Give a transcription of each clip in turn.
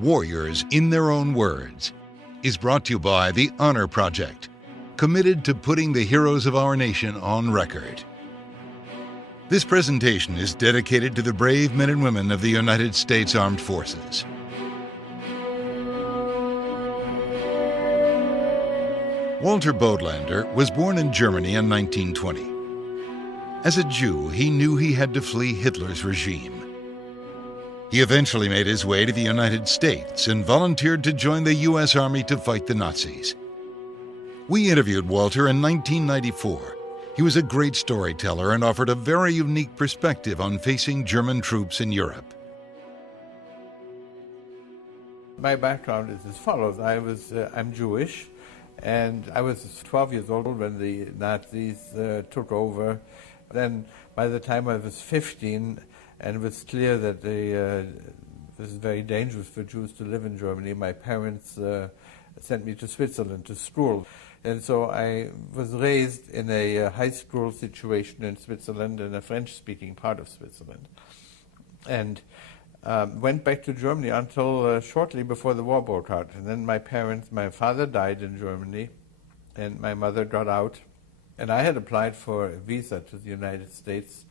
Warriors in Their Own Words, is brought to you by the Honor Project, committed to putting the heroes of our nation on record. This presentation is dedicated to the brave men and women of the United States Armed Forces. Walter Bodlander was born in Germany in 1920. As a Jew, he knew he had to flee Hitler's regime. He eventually made his way to the United States and volunteered to join the U.S. Army to fight the Nazis. We interviewed Walter in 1994. He was a great storyteller and offered a very unique perspective on facing German troops in Europe. My background is as follows. I'm Jewish, and I was 12 years old when the Nazis took over. Then by the time I was 15, and it was clear that it was very dangerous for Jews to live in Germany, my parents sent me to Switzerland to school. And so I was raised in a high school situation in Switzerland, in a French-speaking part of Switzerland. And went back to Germany until shortly before the war broke out. And then my father died in Germany, and my mother got out. And I had applied for a visa to the United States,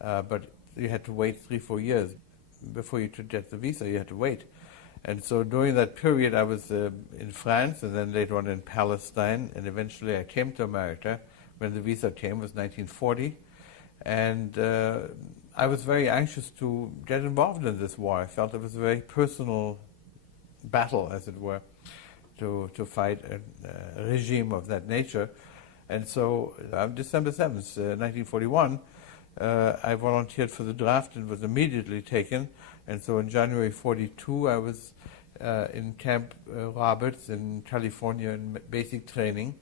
but you had to wait 3-4 years before you could get the visa. You had to wait. And so during that period, I was in France, and then later on in Palestine, and eventually I came to America. When the visa came, it was 1940. And I was very anxious to get involved in this war. I felt it was a very personal battle, as it were, to fight a regime of that nature. And so on December 7th, 1941, I volunteered for the draft and was immediately taken. And so in January 42, I was in Camp Roberts in California in basic training.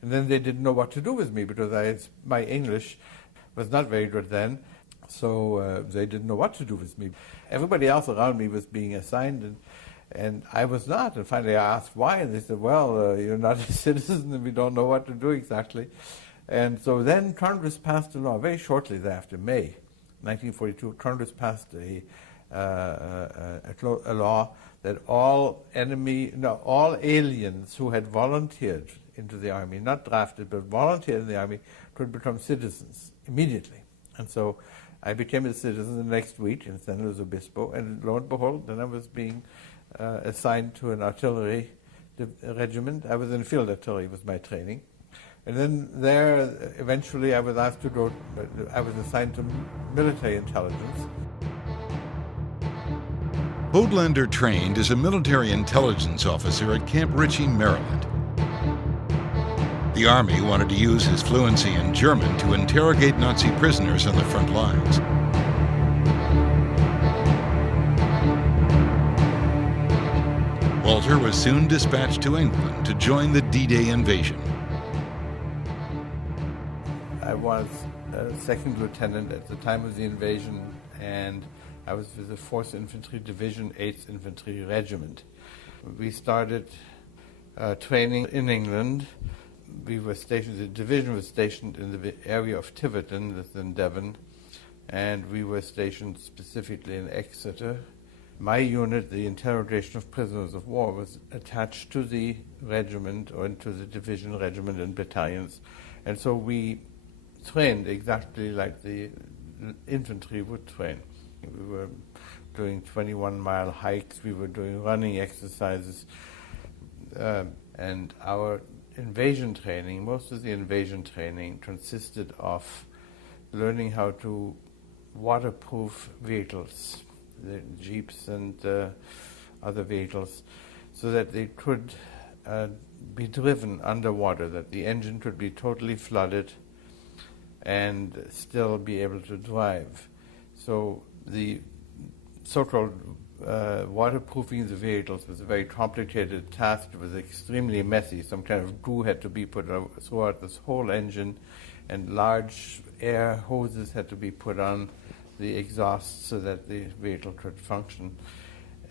And then they didn't know what to do with me because my English was not very good then. So they didn't know what to do with me. Everybody else around me was being assigned, and I was not. And finally I asked why, and they said, well, you're not a citizen and we don't know what to do exactly. And so then Congress passed a law, very shortly thereafter, May 1942, Congress passed a law that all aliens who had volunteered into the army, not drafted, but volunteered in the army, could become citizens immediately. And so I became a citizen the next week in San Luis Obispo, and lo and behold, then I was being assigned to an artillery regiment. I was in field artillery, was my training. And then there, eventually I was asked to go, I was assigned to military intelligence. Bodlander trained as a military intelligence officer at Camp Ritchie, Maryland. The Army wanted to use his fluency in German to interrogate Nazi prisoners on the front lines. Walter was soon dispatched to England to join the D-Day invasion. I was a second lieutenant at the time of the invasion, and I was with the 4th Infantry Division, 8th Infantry Regiment. We started training in England. The division was stationed in the area of Tiverton, that's in Devon, and we were stationed specifically in Exeter. My unit, the interrogation of prisoners of war, was attached to the regiment or to the division, regiment, and battalions. And so we trained exactly like the infantry would train. We were doing 21-mile hikes, we were doing running exercises, and our invasion training, most of the invasion training consisted of learning how to waterproof vehicles, the jeeps and other vehicles, so that they could be driven underwater, that the engine could be totally flooded and still be able to drive. So the so-called waterproofing the vehicles was a very complicated task. It was extremely messy. Some kind of glue had to be put throughout this whole engine, and large air hoses had to be put on the exhaust so that the vehicle could function.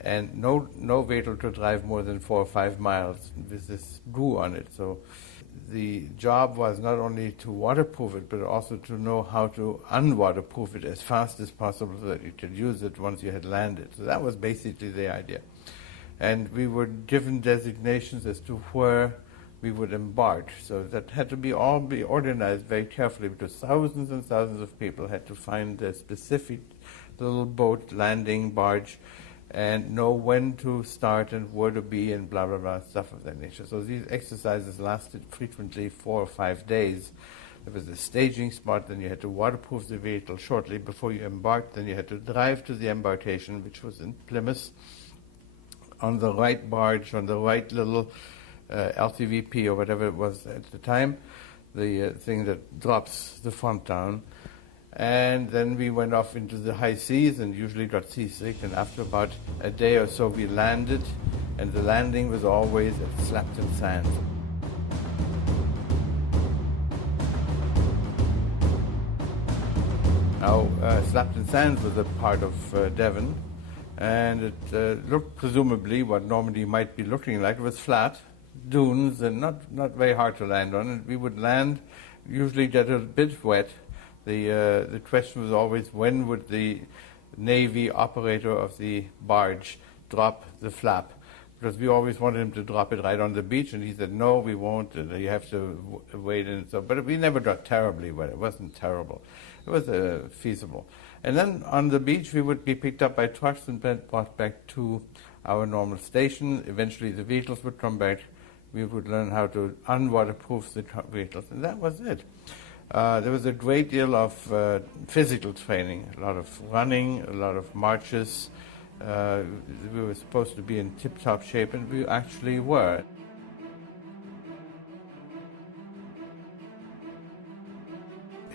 And no vehicle could drive more than 4 or 5 miles with this glue on it. So the job was not only to waterproof it, but also to know how to unwaterproof it as fast as possible so that you could use it once you had landed. So that was basically the idea. and we were given designations as to where we would embark. So that had to be organized very carefully, because thousands and thousands of people had to find a specific little boat, landing, barge, and know when to start and where to be and blah, blah, blah, stuff of that nature. So these exercises lasted frequently 4 or 5 days. There was a staging spot, then you had to waterproof the vehicle shortly before you embarked, then you had to drive to the embarkation, which was in Plymouth, on the right barge, on the right little LTVP or whatever it was at the time, the thing that drops the front down. And then we went off into the high seas and usually got seasick, and after about a day or so we landed, and the landing was always at Slapton Sands. Now, Slapton Sands was a part of Devon, and it looked presumably what Normandy might be looking like. It was flat, dunes, and not very hard to land on. And we would land, usually get a bit wet. The question was always, when would the Navy operator of the barge drop the flap? Because we always wanted him to drop it right on the beach, and he said, no, we won't, you have to wait. And so, but we never got terribly wet. It wasn't terrible. It was feasible. And then on the beach, we would be picked up by trucks and brought back to our normal station. Eventually, the vehicles would come back. We would learn how to unwaterproof the vehicles, and that was it. There was a great deal of physical training, a lot of running, a lot of marches. We were supposed to be in tip-top shape, and we actually were.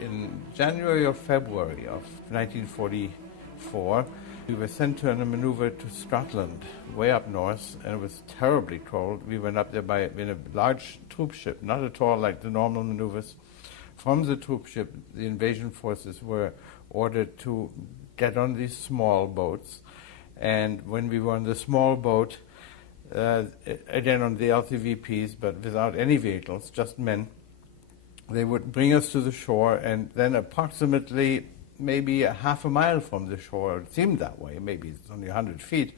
In January or February of 1944, we were sent to a maneuver to Scotland, way up north, and it was terribly cold. We went up there in a large troop ship, not at all like the normal maneuvers. From the troop ship, the invasion forces were ordered to get on these small boats, and when we were on the small boat, again on the LTVPs, but without any vehicles, just men, they would bring us to the shore, and then approximately maybe a half a mile from the shore, it seemed that way, maybe it's only 100 feet,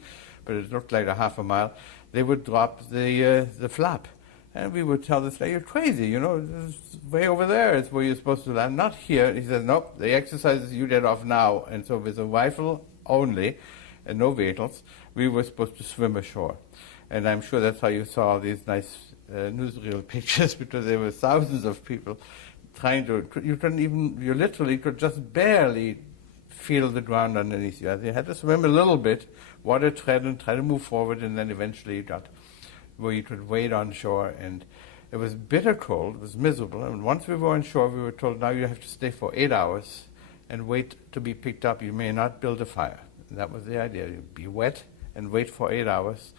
but it looked like a half a mile, they would drop the flap. And we would tell this guy, you're crazy, it's way over there is where you're supposed to land, not here. He says, nope, the exercises you get off now. And so with a rifle only and no vehicles, we were supposed to swim ashore. And I'm sure that's how you saw all these nice newsreel pictures, because there were thousands of people trying to, you literally could just barely feel the ground underneath you. You had to swim a little bit, water tread, and try to move forward, and then eventually you got where you could wade on shore. And it was bitter cold, it was miserable. And once we were on shore, we were told, now you have to stay for 8 hours and wait to be picked up. You may not build a fire. And that was the idea. You'd be wet and wait for 8 hours,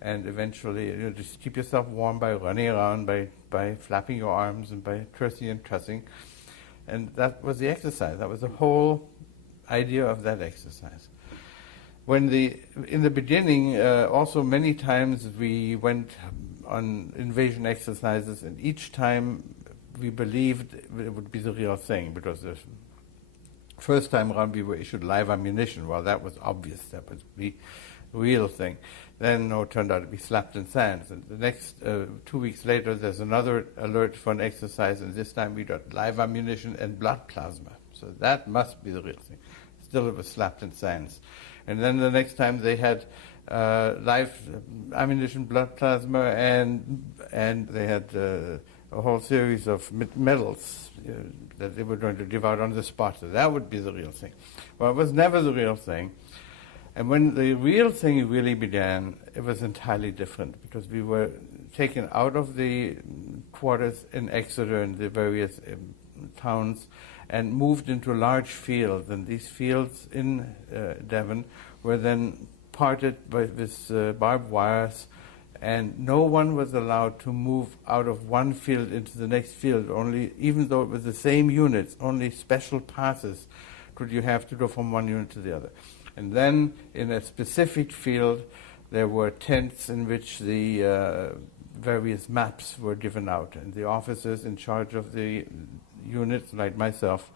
and eventually just keep yourself warm by running around, by flapping your arms, and by cursing and cussing. And that was the exercise. That was the whole idea of that exercise. In the beginning, also many times we went on invasion exercises, and each time we believed it would be the real thing, because the first time around we were issued live ammunition. Well, that was obvious, that was the real thing. Then it turned out to be Slapton Sands. And the next 2 weeks later, there's another alert for an exercise, and this time we got live ammunition and blood plasma. So that must be the real thing. Still, it was Slapton Sands. And then the next time they had live ammunition, blood plasma, and they had a whole series of medals that they were going to give out on the spot. So that would be the real thing. Well, it was never the real thing. And when the real thing really began, it was entirely different, because we were taken out of the quarters in Exeter and the various towns and moved into large fields. And these fields in Devon were then parted with barbed wires, and no one was allowed to move out of one field into the next field. Only, even though it was the same units, only special passes could you have to go from one unit to the other. And then in a specific field, there were tents in which the various maps were given out, and the officers in charge of the units, like myself,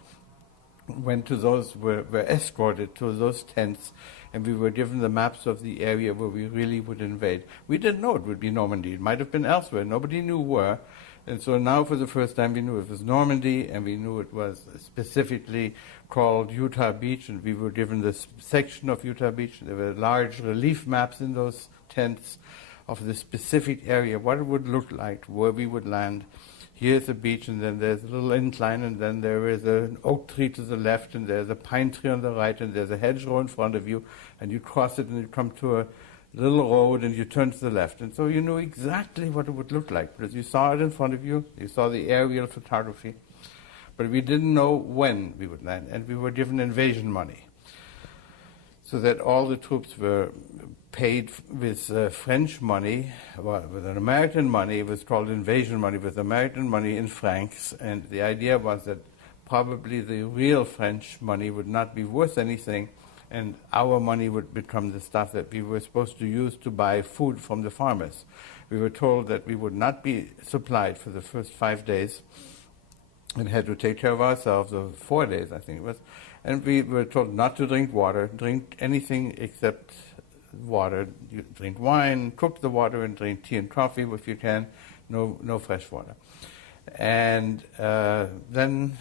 went to those, were escorted to those tents, and we were given the maps of the area where we really would invade. We didn't know it would be Normandy. It might have been elsewhere. Nobody knew where. And so now for the first time we knew it was Normandy, and we knew it was specifically called Utah Beach, and we were given this section of Utah Beach. There were large relief maps in those tents of the specific area, what it would look like, where we would land. Here's the beach, and then there's a little incline, and then there is an oak tree to the left, and there's a pine tree on the right, and there's a hedgerow in front of you, and you cross it, and you come to a little road, and you turn to the left. And so you knew exactly what it would look like, because you saw it in front of you, you saw the aerial photography, but we didn't know when we would land, and we were given invasion money, so that all the troops were paid with French money, well, with an American money. It was called invasion money, with American money in francs, and the idea was that probably the real French money would not be worth anything, and our money would become the stuff that we were supposed to use to buy food from the farmers. We were told that we would not be supplied for the first 5 days and had to take care of ourselves, or 4 days, I think it was, and we were told not to drink water, drink anything except water. You drink wine, cook the water, and drink tea and coffee if you can. No fresh water. And then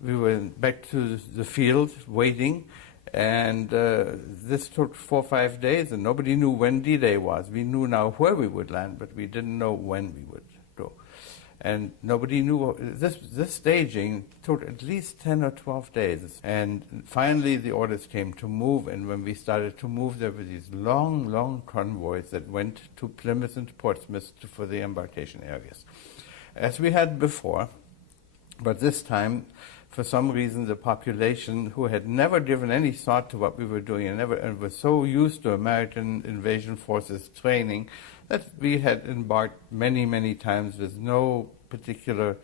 we were back to the field waiting, and this took 4 or 5 days, and nobody knew when D-Day was. We knew now where we would land, but we didn't know when we would go. And nobody knew. This staging took at least 10 or 12 days. And finally the orders came to move, and when we started to move, there were these long, long convoys that went to Plymouth and Portsmouth for the embarkation areas, as we had before. But this time, for some reason, the population, who had never given any thought to what we were doing and was so used to American invasion forces training, that we had embarked many, many times with no particular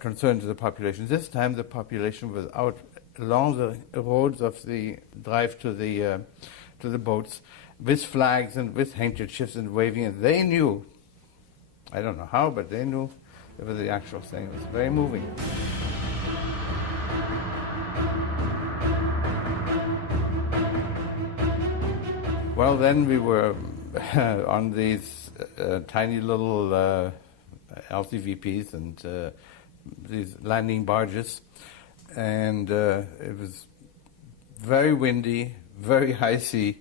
concern to the population. This time the population was out along the roads of the drive to the boats with flags and with handkerchiefs and waving, and they knew, I don't know how, but they knew it was the actual thing. It was very moving. Well, then we were on these tiny little LCVPs and these landing barges, and it was very windy, very high sea.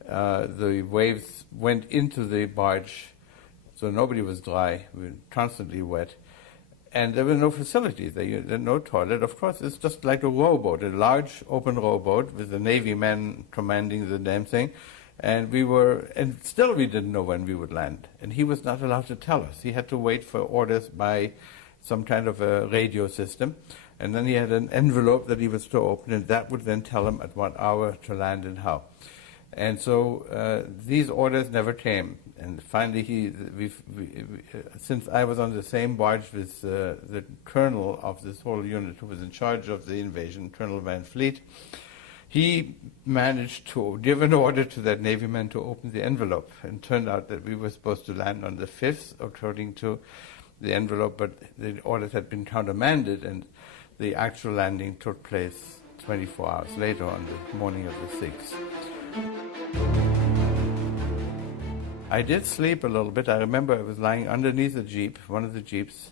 The waves went into the barge, so nobody was dry. We were constantly wet, and there were no facilities. There were no toilet. Of course, it's just like a rowboat, a large open rowboat with a Navy man commanding the damn thing. And still we didn't know when we would land. And he was not allowed to tell us. He had to wait for orders by some kind of a radio system. And then he had an envelope that he was to open, and that would then tell him at what hour to land and how. And so these orders never came. And finally, since I was on the same barge with the colonel of this whole unit who was in charge of the invasion, Colonel Van Fleet, he managed to give an order to that Navy man to open the envelope. And it turned out that we were supposed to land on the 5th, according to the envelope, but the orders had been countermanded, and the actual landing took place 24 hours later on the morning of the 6th. I did sleep a little bit. I remember I was lying underneath a jeep, one of the jeeps,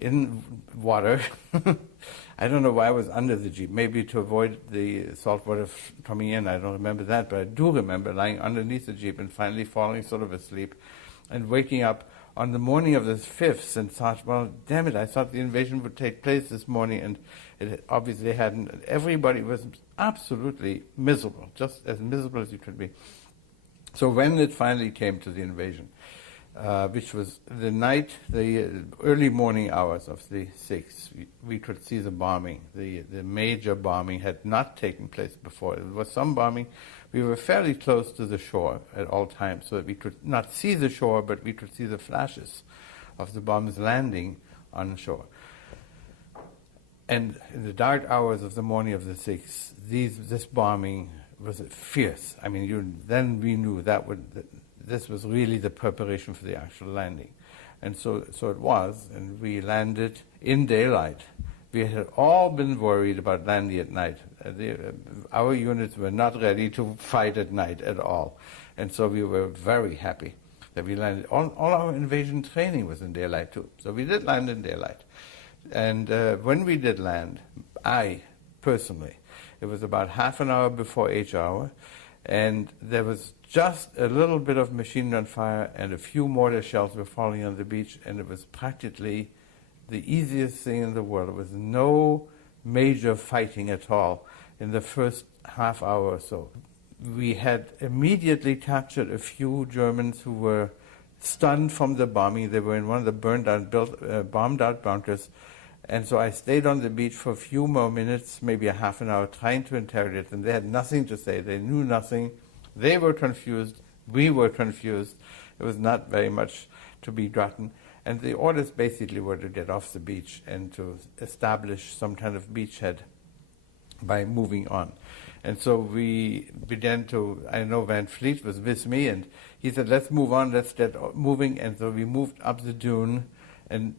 in water. I don't know why I was under the jeep, maybe to avoid the salt water coming in. I don't remember that, but I do remember lying underneath the jeep and finally falling sort of asleep and waking up on the morning of the 5th and thought, well, damn it, I thought the invasion would take place this morning, and it obviously hadn't. And everybody was absolutely miserable, just as miserable as you could be. So when it finally came to the invasion, which was the early morning hours of the 6th, we could see the bombing. The major bombing had not taken place before. There was some bombing. We were fairly close to the shore at all times, so that we could not see the shore, but we could see the flashes of the bombs landing on the shore. And in the dark hours of the morning of the 6th, this bombing was fierce. I mean, then we knew this was really the preparation for the actual landing. And so it was, and we landed in daylight. We had all been worried about landing at night. Our units were not ready to fight at night at all. And so we were very happy that we landed. All our invasion training was in daylight too. So we did land in daylight. And when we did land, I personally, it was about half an hour before H hour, and there was just a little bit of machine gun fire and a few mortar shells were falling on the beach, and it was practically the easiest thing in the world. There was no major fighting at all in the first half hour or so. We had immediately captured a few Germans who were stunned from the bombing. They were in one of the bombed out bunkers. And so I stayed on the beach for a few more minutes, maybe a half an hour, trying to interrogate them. They had nothing to say. They knew nothing. They were confused. We were confused. It was not very much to be gotten. And the orders basically were to get off the beach and to establish some kind of beachhead by moving on. And so we began to, I know Van Fleet was with me, and he said, let's move on, let's get moving. And so we moved up the dune, and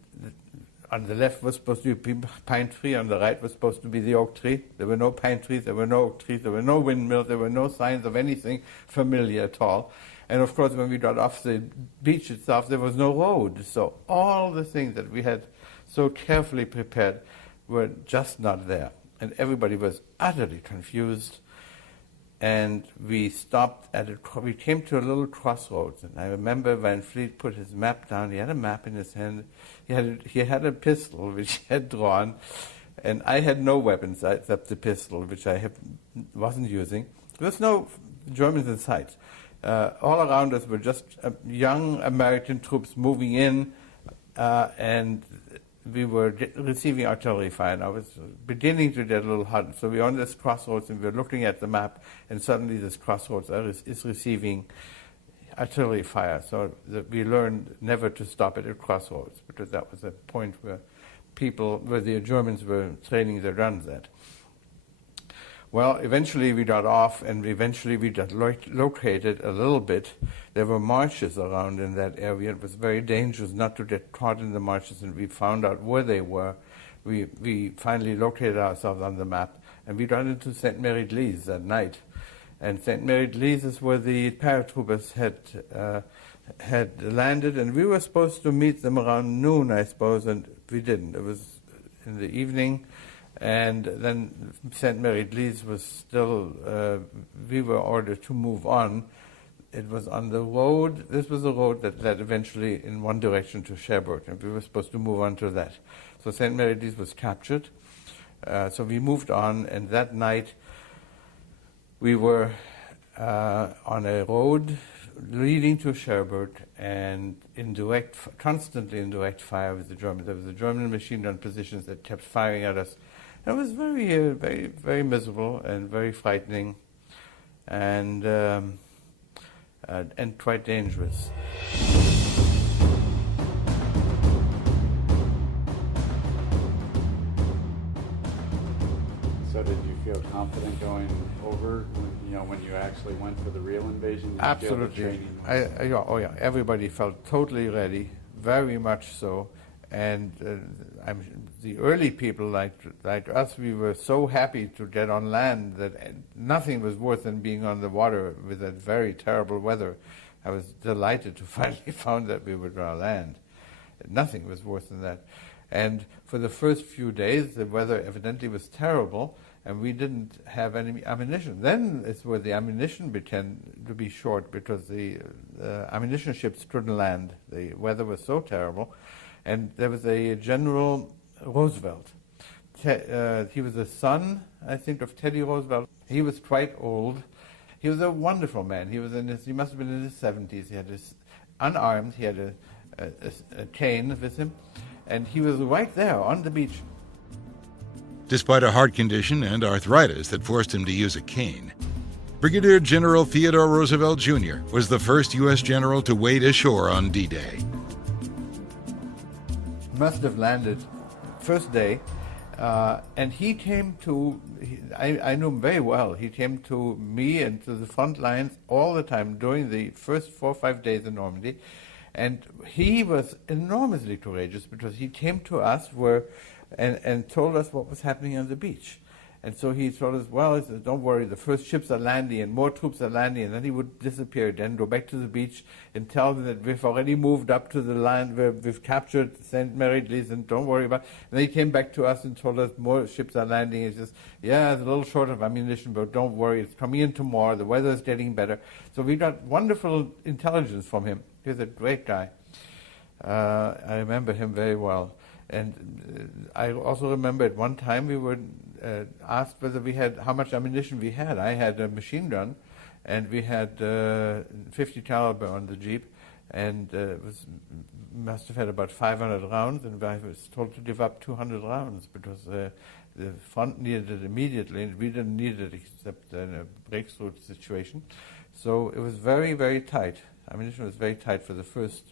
on the left was supposed to be a pine tree, on the right was supposed to be the oak tree. There were no pine trees, there were no oak trees, there were no windmills, there were no signs of anything familiar at all. And of course, when we got off the beach itself, there was no road. So all the things that we had so carefully prepared were just not there. And everybody was utterly confused. And we stopped we came to a little crossroads. And I remember Van Fleet put his map down. He had a map in his hand. He had a pistol, which he had drawn. And I had no weapons except the pistol, which I wasn't using. There was no Germans in sight. All around us were just young American troops moving in, and we were receiving artillery fire. And I was beginning to get a little hot. So we were on this crossroads, and we were looking at the map, and suddenly this crossroads is receiving artillery fire. So we learned never to stop at a crossroads, because that was a point where the Germans were training their guns at. Well, eventually we got off, and eventually we got located a little bit. There were marshes around in that area. It was very dangerous not to get caught in the marshes, and we found out where they were. We finally located ourselves on the map, and we got into St. Mary Glees that night. And St. Mary Glees is where the paratroopers had landed, and we were supposed to meet them around noon, I suppose, and we didn't. It was in the evening. And then St. Mary Glees was still, we were ordered to move on. It was on the road. This was a road that led eventually in one direction to Cherbourg, and we were supposed to move on to that. So St. Mary Glees was captured. So we moved on, and that night we were on a road leading to Cherbourg, and constantly in direct fire with the Germans. There was the German machine gun positions that kept firing at us. It was very, very, very miserable and very frightening, and quite dangerous. So did you feel confident going over when you actually went for the real invasion? Absolutely. Everybody felt totally ready, very much so. And the early people like us, we were so happy to get on land that nothing was worse than being on the water with that very terrible weather. I was delighted to finally found that we were going to land. Nothing was worse than that. And for the first few days, the weather evidently was terrible, and we didn't have any ammunition. Then it's where the ammunition began to be short, because the ammunition ships couldn't land. The weather was so terrible. And there was a General Roosevelt. He was the son, I think, of Teddy Roosevelt. He was quite old. He was a wonderful man. He must have been in his 70s. He had unarmed. He had a cane with him, and he was right there on the beach. Despite a heart condition and arthritis that forced him to use a cane, Brigadier General Theodore Roosevelt Jr. was the first U.S. general to wade ashore on D-Day. Must have landed first day, and he came to, I knew him very well. He came to me and to the front lines all the time during the first 4 or 5 days in Normandy, and he was enormously courageous, because he came to us where and told us what was happening on the beach. And so he told us, well, he said, don't worry, the first ships are landing and more troops are landing, and then he would disappear, then go back to the beach and tell them that we've already moved up to the land where we've captured St. Mary Lees, and don't worry about it. And then he came back to us and told us more ships are landing. He says, yeah, it's a little short of ammunition, but don't worry, it's coming in tomorrow, the weather's getting better. So we got wonderful intelligence from him. He was a great guy. I remember him very well. And I also remember at one time we were asked whether we had, how much ammunition we had. I had a machine gun, and we had 50 caliber on the Jeep, and must have had about 500 rounds, and I was told to give up 200 rounds because the front needed it immediately, and we didn't need it except in a breakthrough situation. So it was very, very tight. Ammunition was very tight for the first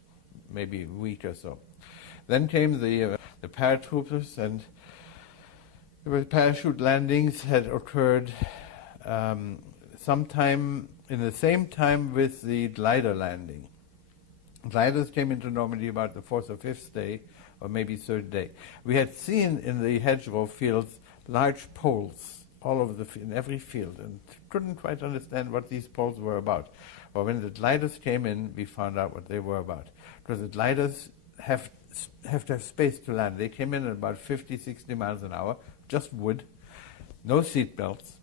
maybe week or so. Then came the paratroopers, and the parachute landings had occurred sometime in the same time with the glider landing. Gliders came into Normandy about the fourth or fifth day, or maybe third day. We had seen in the hedgerow fields large poles all over in every field, and couldn't quite understand what these poles were about. But when the gliders came in, we found out what they were about. Because the gliders have to have space to land. They came in at about 50, 60 miles an hour, just wood, no seat belts,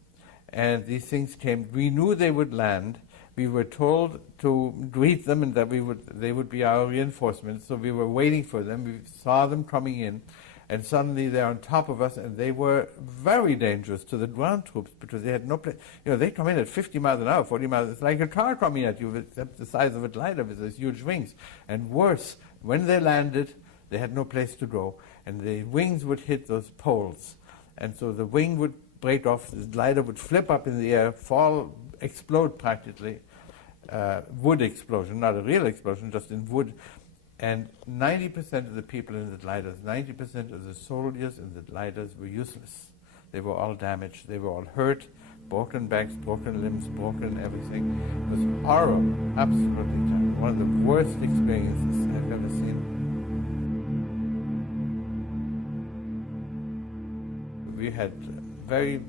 and these things came. We knew they would land. We were told to greet them and that they would be our reinforcements, so we were waiting for them. We saw them coming in, and suddenly they're on top of us, and they were very dangerous to the ground troops because they had no place. You know, they come in at 50 miles an hour, 40 miles. It's like a car coming at you, except the size of a glider with those huge wings. And worse, when they landed, they had no place to go, and the wings would hit those poles. And so the wing would break off, the glider would flip up in the air, fall, explode practically. Wood explosion, not a real explosion, just in wood. And 90% of the people in the gliders, 90% of the soldiers in the gliders were useless. They were all damaged. They were all hurt, broken backs, broken limbs, broken everything. It was horrible, absolutely terrible. One of the worst experiences I've ever seen. We had very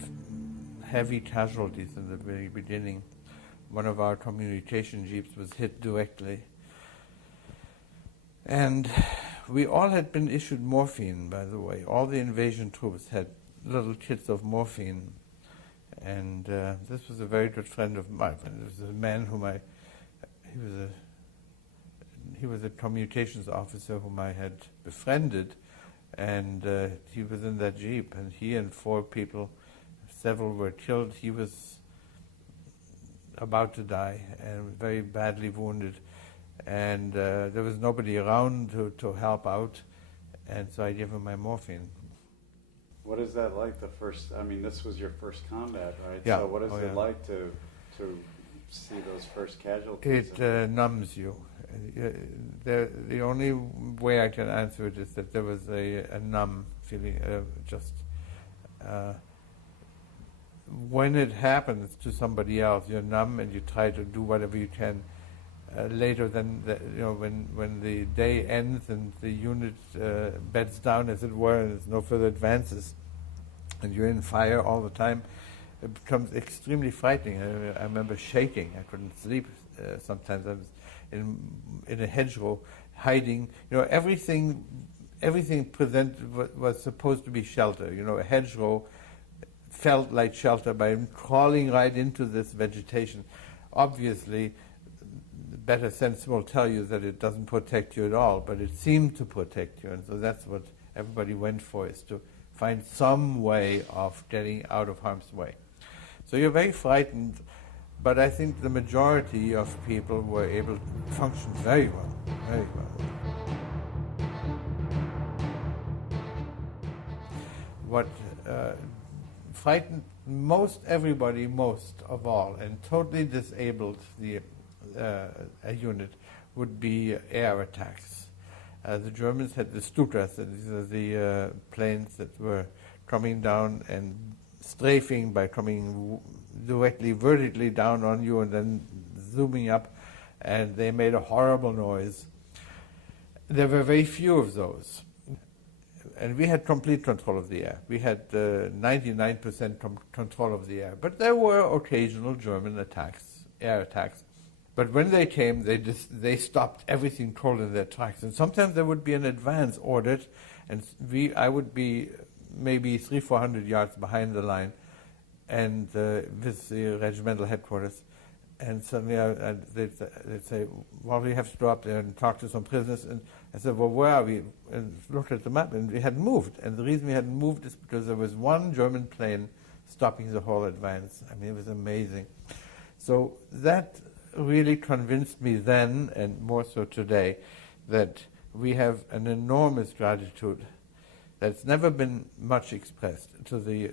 heavy casualties in the very beginning. One of our communication jeeps was hit directly. And we all had been issued morphine, by the way. All the invasion troops had little kits of morphine. And this was a very good friend of mine. This was a man whom he was a communications officer whom I had befriended. And he was in that jeep, and he and 4 people, several were killed. He was about to die and very badly wounded, and there was nobody around to help out, and so I gave him my morphine. What is that like, the first, I mean, this was your first combat, right? Yeah. So what is it like to see those first casualties? It numbs you. The only way I can answer it is that there was a numb feeling, when it happens to somebody else, you're numb and you try to do whatever you can. Later, when the day ends and the unit beds down, as it were, and there's no further advances, and you're in fire all the time, it becomes extremely frightening. I remember shaking. I couldn't sleep. Sometimes I was in a hedgerow, hiding. You know, everything was supposed to be shelter. You know, a hedgerow felt like shelter by crawling right into this vegetation. Obviously, better sense will tell you that it doesn't protect you at all, but it seemed to protect you, and so that's what everybody went for, is to find some way of getting out of harm's way. So you're very frightened, but I think the majority of people were able to function very well, very well. What frightened everybody most of all, and totally disabled a unit, would be air attacks. The Germans had the Stukas, these are the planes that were coming down and strafing by coming directly vertically down on you and then zooming up, and they made a horrible noise. There were very few of those. and we had complete control of the air. We had 99% control of the air. But there were occasional German attacks, air attacks. But when they came, they stopped everything cold in their tracks. And sometimes there would be an advance ordered, and I would be maybe 300-400 yards behind the line, and with the regimental headquarters. And suddenly they'd say, well, we have to go up there and talk to some prisoners. And I said, well, where are we? And looked at the map, and we hadn't moved. And the reason we hadn't moved is because there was one German plane stopping the whole advance. I mean, it was amazing. So that really convinced me then, and more so today, that we have an enormous gratitude that's never been much expressed to the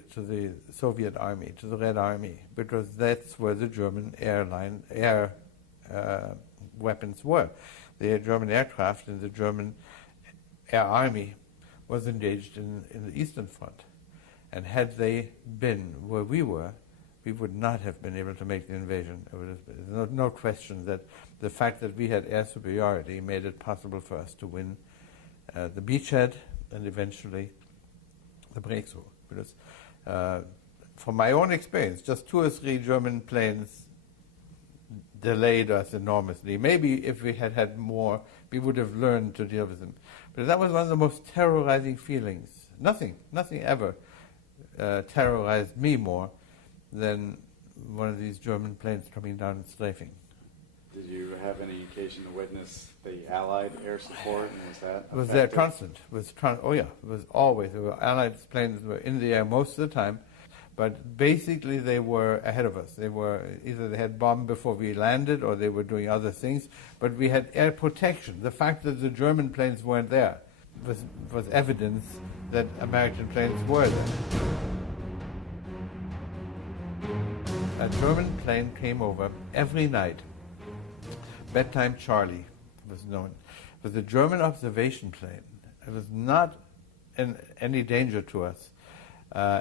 Soviet Army, to the Red Army, because that's where the German air weapons were. The German aircraft and the German Air Army was engaged in the Eastern Front. And had they been where we were, we would not have been able to make the invasion. There's no question that the fact that we had air superiority made it possible for us to win the beachhead and eventually the breakthrough. Because from my own experience, just 2 or 3 German planes delayed us enormously. Maybe if we had had more, we would have learned to deal with them. But that was one of the most terrorizing feelings. Nothing ever terrorized me more than one of these German planes coming down and strafing. Did you have any occasion to witness the Allied air support, and was that effective? It was there constant. It was always. There were Allied planes were in the air most of the time, but basically they were ahead of us. They were either they had bombed before we landed, or they were doing other things. But we had air protection. The fact that the German planes weren't there was evidence that American planes were there. A German plane came over every night. Bedtime Charlie was known. It was a German observation plane. It was not in any danger to us.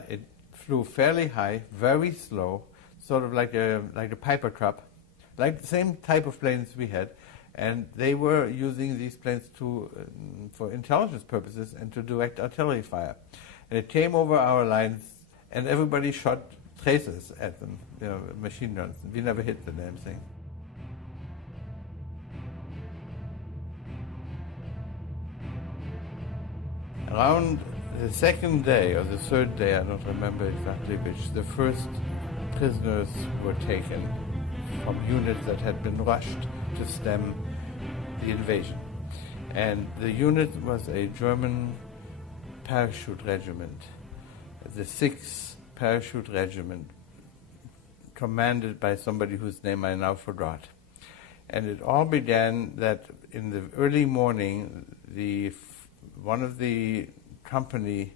It flew fairly high, very slow, sort of like a Piper Cub, like the same type of planes we had. And they were using these planes for intelligence purposes and to direct artillery fire. And it came over our lines, and everybody shot tracers at them, machine guns. We never hit the damn thing. Around the second day or the third day, I don't remember exactly which, the first prisoners were taken from units that had been rushed to stem the invasion. And the unit was a German parachute regiment, the 6th Parachute Regiment, commanded by somebody whose name I now forgot. And it all began that in the early morning, one of the company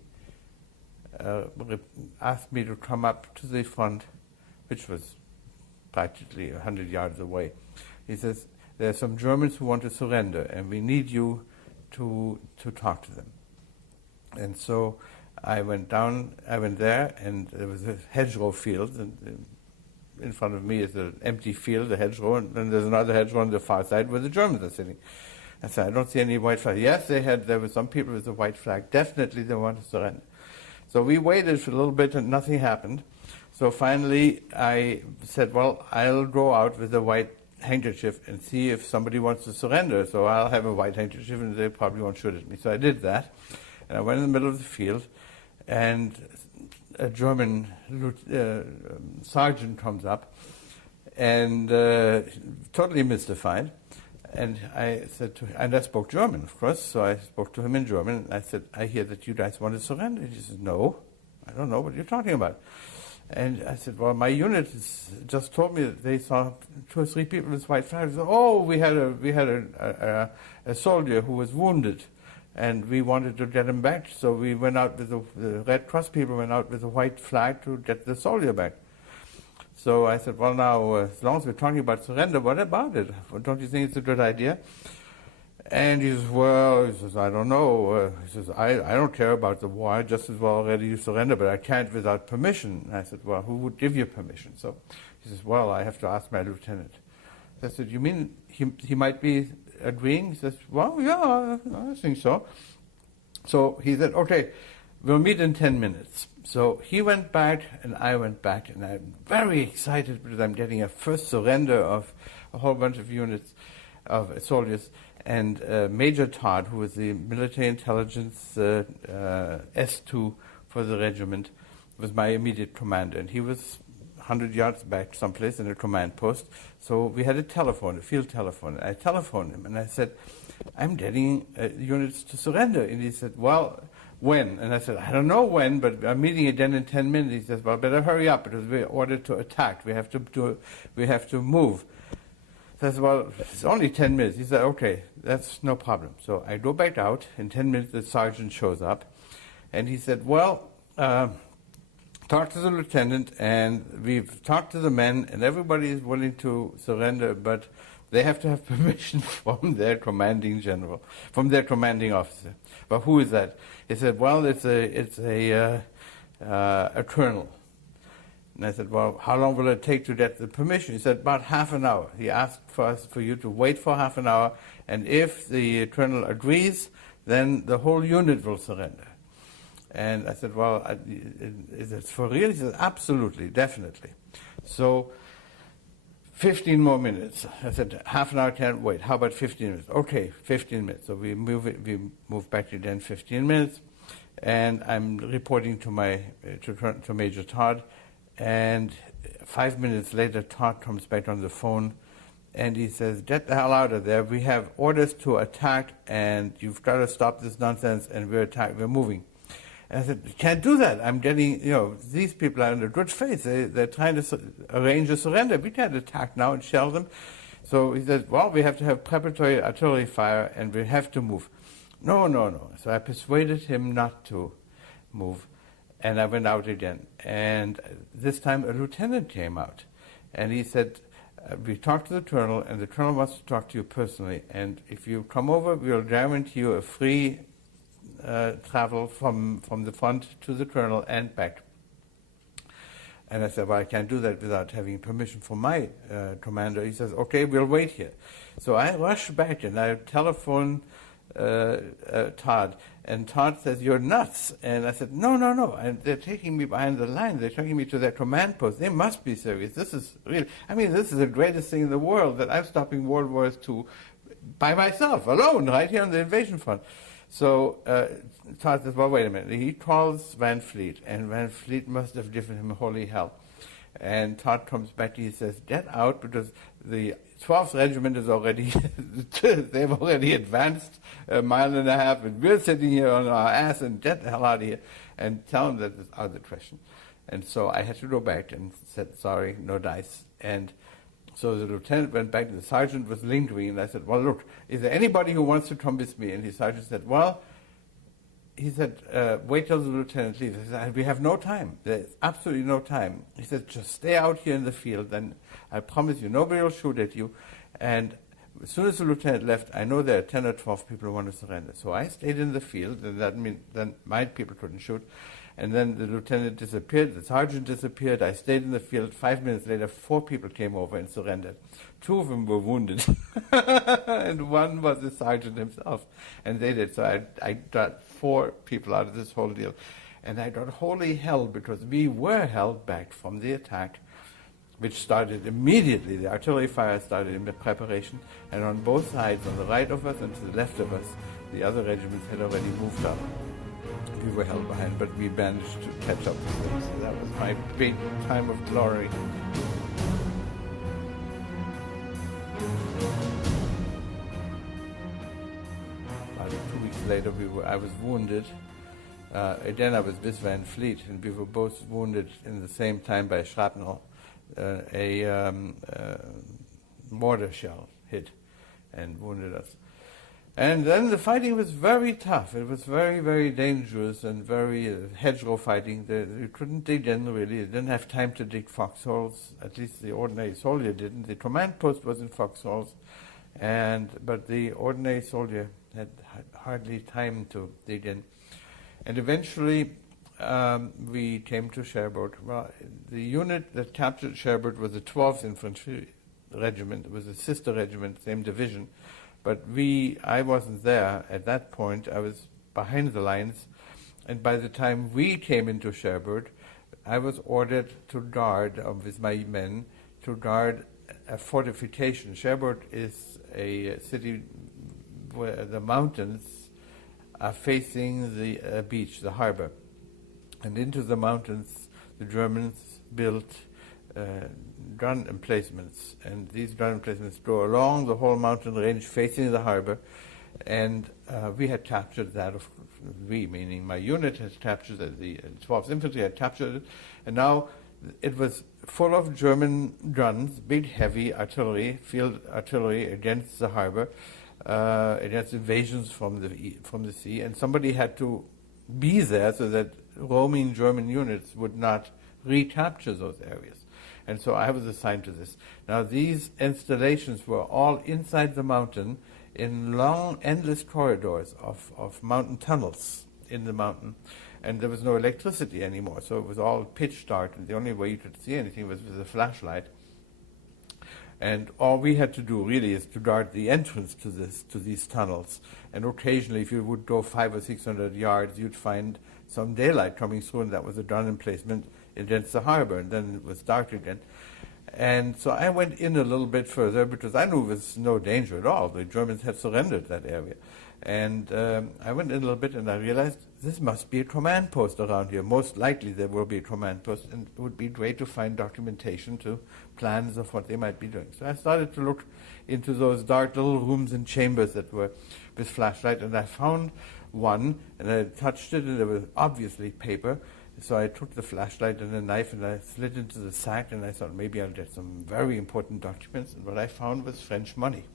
asked me to come up to the front, which was practically 100 yards away. He says, there are some Germans who want to surrender, and we need you to talk to them. And so I went there, and there was a hedgerow field, and in front of me is an empty field, a hedgerow, and then there's another hedgerow on the far side where the Germans are sitting. I said, I don't see any white flag. Yes, there were some people with a white flag. Definitely they want to surrender. So we waited for a little bit and nothing happened. So finally I said, well, I'll go out with a white handkerchief and see if somebody wants to surrender. So I'll have a white handkerchief and they probably won't shoot at me. So I did that. And I went in the middle of the field, and a German sergeant comes up and totally mystified. And I said to him, and I spoke German, of course, so I spoke to him in German. I said, I hear that you guys want to surrender. He said, no, I don't know what you're talking about. And I said, well, my unit just told me that they saw 2 or 3 people with white flags. Oh, we had a soldier who was wounded, and we wanted to get him back. So we went out with the Red Cross people went out with a white flag to get the soldier back. So I said, well, now, as long as we're talking about surrender, what about it? Don't you think it's a good idea? And he says, I don't know. He says, I don't care about the war. I just as well ready you surrender, but I can't without permission. And I said, well, who would give you permission? So he says, well, I have to ask my lieutenant. So I said, you mean he might be agreeing? He says, well, yeah, I think so. So he said, okay, we'll meet in 10 minutes. So he went back and I went back, and I'm very excited because I'm getting a first surrender of a whole bunch of units of soldiers. And Major Todd, who was the military intelligence S2 for the regiment, was my immediate commander. And he was 100 yards back someplace in a command post. So we had a field telephone. I telephoned him and I said, I'm getting units to surrender. And he said, well, when? And I said, I don't know when, but I'm meeting again in 10 minutes. He says, well, better hurry up because we're ordered to attack. We have to move. So I said, well, it's only 10 minutes. He said, okay, that's no problem. So I go back out. In 10 minutes, the sergeant shows up. And he said, well, talk to the lieutenant, and we've talked to the men, and everybody is willing to surrender, but they have to have permission from their commanding general, from their commanding officer. But who is that? He said, well, it's a colonel. And I said, well, how long will it take to get the permission? He said, about half an hour. He asked for you to wait for half an hour, and if the colonel agrees, then the whole unit will surrender. And I said, well, is it for real? He said, absolutely, definitely. So 15 more minutes. I said, half an hour can't wait. How about 15 minutes? Okay, 15 minutes. So we move back again 15 minutes, and I'm reporting to Major Todd. And 5 minutes later, Todd comes back on the phone, and he says, get the hell out of there. We have orders to attack, and you've got to stop this nonsense, and we're moving. And I said, you can't do that. I'm getting, these people are in a good faith. They're trying to arrange a surrender. We can't attack now and shell them. So he said, well, we have to have preparatory artillery fire, and we have to move. No. So I persuaded him not to move, and I went out again. And this time a lieutenant came out, and he said, we talked to the colonel, and the colonel wants to talk to you personally. And if you come over, we'll guarantee you a free travel from the front to the colonel and back. And I said, well, I can't do that without having permission from my commander. He says, okay, we'll wait here. So I rush back and I telephone Todd. And Todd says, you're nuts. And I said, no. And they're taking me behind the line. They're taking me to their command post. They must be serious. This is really, this is the greatest thing in the world, that I'm stopping World War II by myself, alone, right here on the invasion front. So Todd says, well, wait a minute. He calls Van Fleet, and Van Fleet must have given him holy hell. And Todd comes back, he says, get out, because the 12th Regiment is already, they've already advanced a mile and a half, and we're sitting here on our ass, and get the hell out of here, and tell them that it's out of the question. And so I had to go back and said, sorry, no dice. And so the lieutenant went back, and the sergeant was lingering, and I said, well, look, is there anybody who wants to come with me? And the sergeant said, well, he said, wait till the lieutenant leaves. I said, we have no time. There's absolutely no time. He said, just stay out here in the field, then I promise you, nobody will shoot at you. And as soon as the lieutenant left, I know there are 10 or 12 people who want to surrender. So I stayed in the field, and that meant then my people couldn't shoot. And then the lieutenant disappeared, the sergeant disappeared, I stayed in the field. 5 minutes later, 4 people came over and surrendered. 2 of them were wounded, and one was the sergeant himself. And they did. So I got 4 people out of this whole deal. And I got wholly held, because we were held back from the attack, which started immediately. The artillery fire started in preparation, and on both sides, on the right of us and to the left of us, the other regiments had already moved up. We were held behind, but we managed to catch up with them. So that was my big time of glory. About 2 weeks later, I was wounded. Again, I was with Van Fleet, and we were both wounded in the same time by shrapnel. A mortar shell hit and wounded us. And then the fighting was very tough. It was very, very dangerous and very hedgerow fighting. You couldn't dig in, really. You didn't have time to dig foxholes. At least the ordinary soldier didn't. The command post was in foxholes, but the ordinary soldier had hardly time to dig in. And eventually, we came to Cherbourg. Well, the unit that captured Cherbourg was the 12th Infantry Regiment. It was a sister regiment, same division. But I wasn't there at that point. I was behind the lines. And by the time we came into Cherbourg, I was ordered to guard, with my men, to guard a fortification. Cherbourg is a city where the mountains are facing the beach, the harbor. And into the mountains, the Germans built gun emplacements. And these gun emplacements go along the whole mountain range facing the harbor. And we had captured that, we, meaning my unit, had captured it, the 12th Infantry had captured it, and now it was full of German guns, big, heavy artillery, field artillery against the harbor, against invasions from the sea, and somebody had to be there so that roaming German units would not recapture those areas. And so I was assigned to this. Now these installations were all inside the mountain, in long, endless corridors of mountain tunnels in the mountain. And there was no electricity anymore, so it was all pitch dark, and the only way you could see anything was with a flashlight. And all we had to do really is to guard the entrance to these tunnels. And occasionally, if you would go 500 or 600 yards, you'd find some daylight coming through, and that was a gun emplacement against the harbor, and then it was dark again. And so I went in a little bit further because I knew there was no danger at all. The Germans had surrendered that area. And I went in a little bit and I realized this must be a command post around here. Most likely there will be a command post, and it would be great to find documentation to plans of what they might be doing. So I started to look into those dark little rooms and chambers that were with flashlight, and I found one, and I touched it, and there was obviously paper. So I took the flashlight and a knife and I slid into the sack, and I thought maybe I'll get some very important documents. And what I found was French money.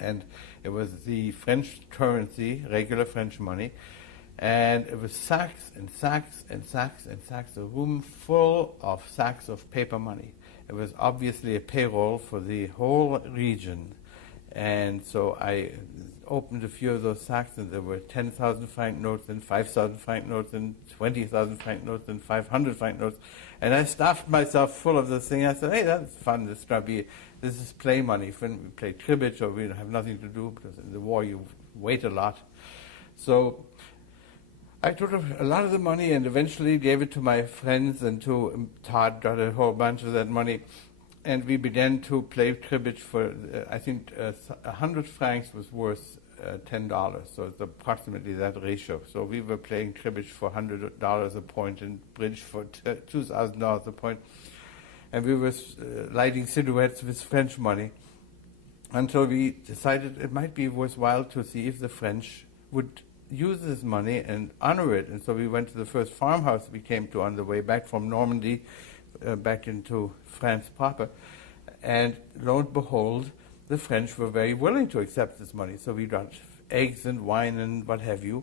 And it was the French currency, regular French money. And it was sacks and sacks and sacks and sacks, a room full of sacks of paper money. It was obviously a payroll for the whole region. And so I opened a few of those sacks, and there were 10,000 franc notes and 5,000 franc notes and 20,000 franc notes and 500 franc notes. And I stuffed myself full of this thing. I said, hey, that's fun. This is play money. When we play cribbage or we have nothing to do, because in the war you wait a lot. So I took a lot of the money and eventually gave it to my friends, and to Todd got a whole bunch of that money. And we began to play cribbage for, I think, 100 francs was worth $10. So it's approximately that ratio. So we were playing cribbage for $100 a point and bridge for $2,000 a point. And we were lighting silhouettes with French money until we decided it might be worthwhile to see if the French would use this money and honor it. And so we went to the first farmhouse we came to on the way back from Normandy, back into France proper, and lo and behold, the French were very willing to accept this money. So we got eggs and wine and what have you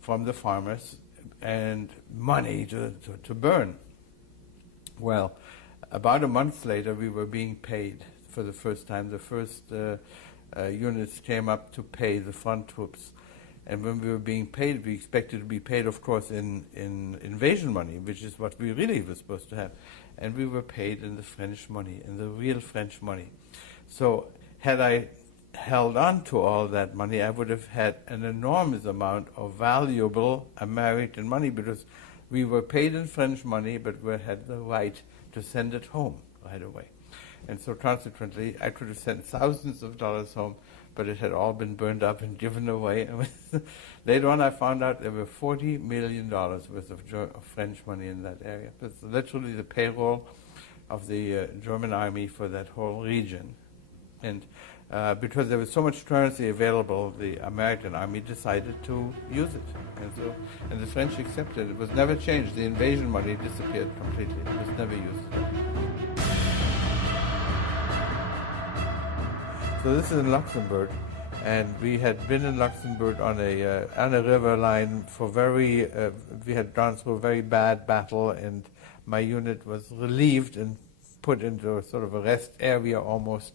from the farmers, and money to burn. Well, about a month later, we were being paid for the first time. The first units came up to pay the front troops. And when we were being paid, we expected to be paid, of course, in invasion money, which is what we really were supposed to have. And we were paid in the French money, in the real French money. So had I held on to all that money, I would have had an enormous amount of valuable American money, because we were paid in French money, but we had the right to send it home right away. And so consequently, I could have sent thousands of dollars home, but it had all been burned up and given away. Later on, I found out there were $40 million worth of French money in that area. It's literally the payroll of the German army for that whole region. And because there was so much currency available, the American army decided to use it. And the French accepted it. It was never changed. The invasion money disappeared completely. It was never used again. So this is in Luxembourg, and we had been in Luxembourg on a river line for we had gone through a very bad battle, and my unit was relieved and put into a sort of a rest area almost.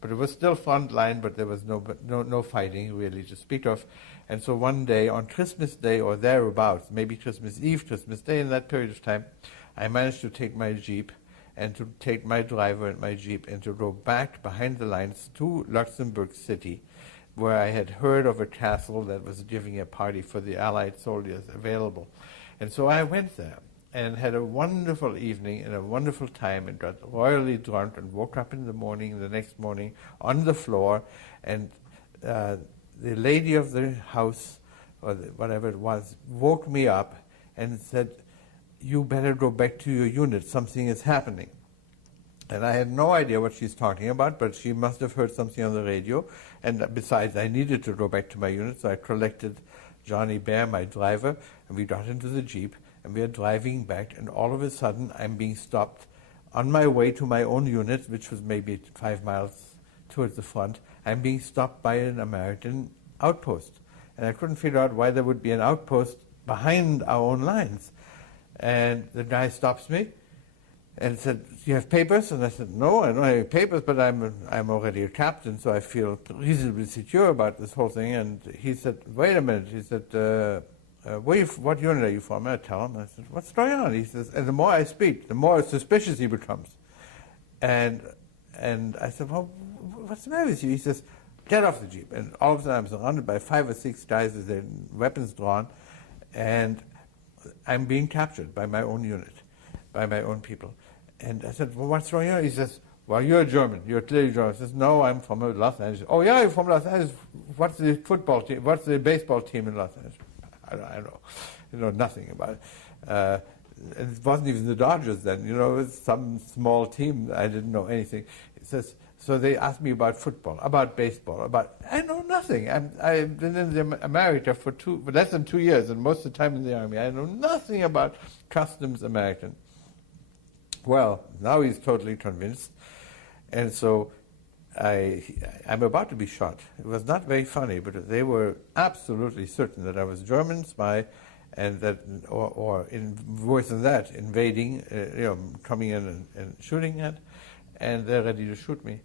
But it was still front line, but there was no fighting really to speak of. And so one day, on Christmas Day or thereabouts, maybe Christmas Eve, Christmas Day, in that period of time, I managed to take my Jeep and to take my driver and my Jeep and to go back behind the lines to Luxembourg City, where I had heard of a castle that was giving a party for the Allied soldiers available. And so I went there and had a wonderful evening and a wonderful time and got royally drunk and woke up in the next morning, on the floor, and the lady of the house, or whatever it was, woke me up and said, "You better go back to your unit, something is happening." And I had no idea what she's talking about, but she must have heard something on the radio. And besides, I needed to go back to my unit, so I collected Johnny Bear, my driver, and we got into the Jeep, and we are driving back, and all of a sudden I'm being stopped on my way to my own unit, which was maybe 5 miles towards the front. I'm being stopped by an American outpost. And I couldn't figure out why there would be an outpost behind our own lines. And the guy stops me and said, "Do you have papers?" And I said, "No, I don't have any papers, but I'm already a captain, so I feel reasonably secure about this whole thing." And he said, "Wait a minute." He said, "What unit are you from?" And I tell him. I said, "What's going on?" He says, and the more I speak, the more suspicious he becomes. And I said, "Well, what's the matter with you?" He says, "Get off the Jeep." And all of a sudden I'm surrounded by 5 or 6 guys with their weapons drawn, and I'm being captured by my own unit, by my own people. And I said, "Well, what's wrong here?" He says, "Well, you're German. You're clearly German." I says, "No, I'm from Los Angeles." "Oh, yeah, you're from Los Angeles. What's the football team? What's the baseball team in Los Angeles?" I know nothing about it. It wasn't even the Dodgers then. It was some small team. I didn't know anything. He says, so they asked me about football, about baseball, I know nothing. I've been in America for less than 2 years, and most of the time in the Army. I know nothing about customs American. Well, now he's totally convinced, and so I'm about to be shot. It was not very funny, but they were absolutely certain that I was a German spy, and that, or worse than that, invading, coming in and shooting at, and they're ready to shoot me.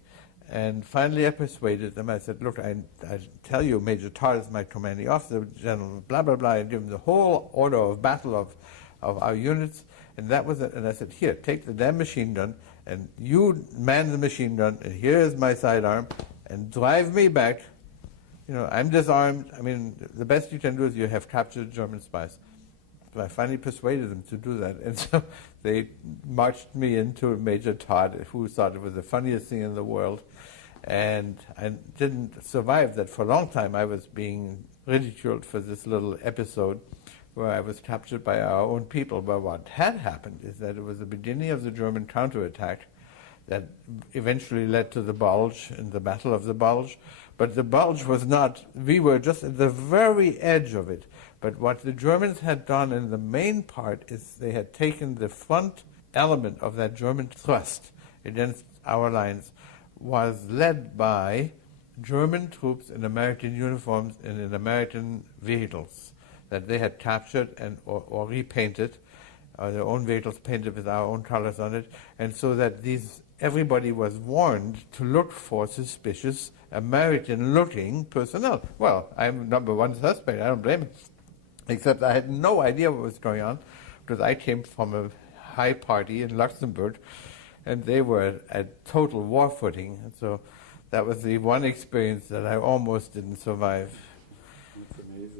And finally I persuaded them. I said, "Look, I tell you, Major Todd is my commanding officer, General blah, blah, blah." I give him the whole order of battle of our units, and that was it. And I said, "Here, take the damn machine gun, and you man the machine gun, and here is my sidearm, and drive me back. I'm disarmed. The best you can do is you have captured German spies." So I finally persuaded them to do that. And so they marched me into Major Todd, who thought it was the funniest thing in the world. And I didn't survive that. For a long time I was being ridiculed for this little episode where I was captured by our own people. But what had happened is that it was the beginning of the German counterattack that eventually led to the Bulge and the Battle of the Bulge. But the Bulge was not, we were just at the very edge of it. But what the Germans had done in the main part is they had taken the front element of that German thrust against our lines was led by German troops in American uniforms and in American vehicles that they had captured and or repainted, their own vehicles painted with our own colors on it, and so that everybody was warned to look for suspicious American-looking personnel. Well, I'm number one suspect. I don't blame it. Except I had no idea what was going on, because I came from a high party in Luxembourg, and they were at total war footing. And so that was the one experience that I almost didn't survive.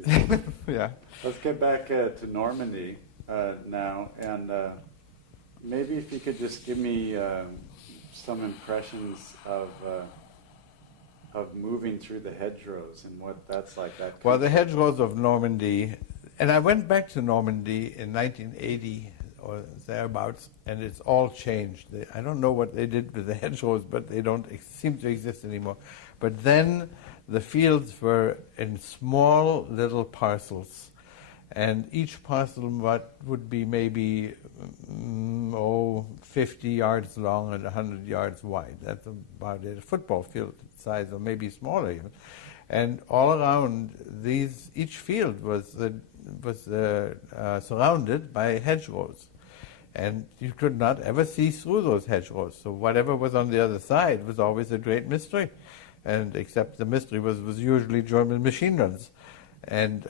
That's amazing. Yeah. Let's get back to Normandy now, and maybe if you could just give me some impressions of moving through the hedgerows and what that's like. Well, the hedgerows of Normandy, and I went back to Normandy in 1980 or thereabouts, and it's all changed. I don't know what they did with the hedgerows, but they don't seem to exist anymore. But then the fields were in small little parcels, and each parcel would be maybe 50 yards long and 100 yards wide. That's about it. A football field size, or maybe smaller even. And all around each field was surrounded by hedgerows, and you could not ever see through those hedgerows. So whatever was on the other side was always a great mystery, and except the mystery was usually German machine guns. And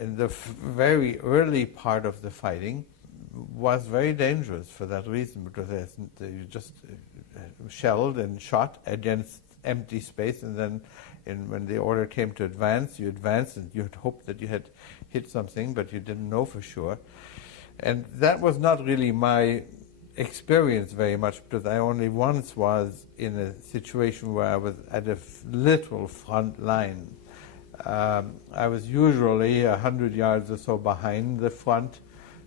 in the very early part of the fighting was very dangerous for that reason, because you just shelled and shot against empty space, and then when the order came to advance, you advanced and you had hoped that you had hit something, but you didn't know for sure. And that was not really my experience very much, because I only once was in a situation where I was at a literal front line. I was usually 100 yards or so behind the front,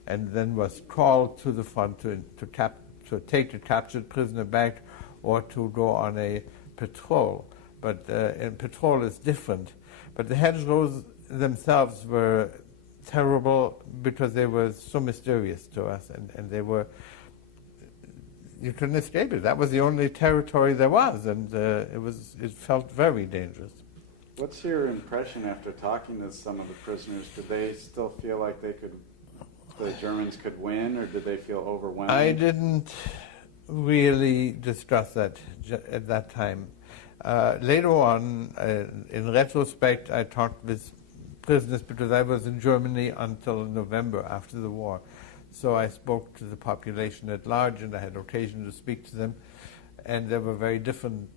and then was called to the front to take the captured prisoner back, or to go on a patrol. But and patrol is different. But the hedgerows themselves were terrible because they were so mysterious to us, and they were, you couldn't escape it. That was the only territory there was, and it felt very dangerous. What's your impression after talking to some of the prisoners? Did they still feel like the Germans could win, or did they feel overwhelmed? I didn't really discuss that at that time. Later on, in retrospect, I talked with prisoners because I was in Germany until November after the war. So I spoke to the population at large, and I had occasion to speak to them, and there were very different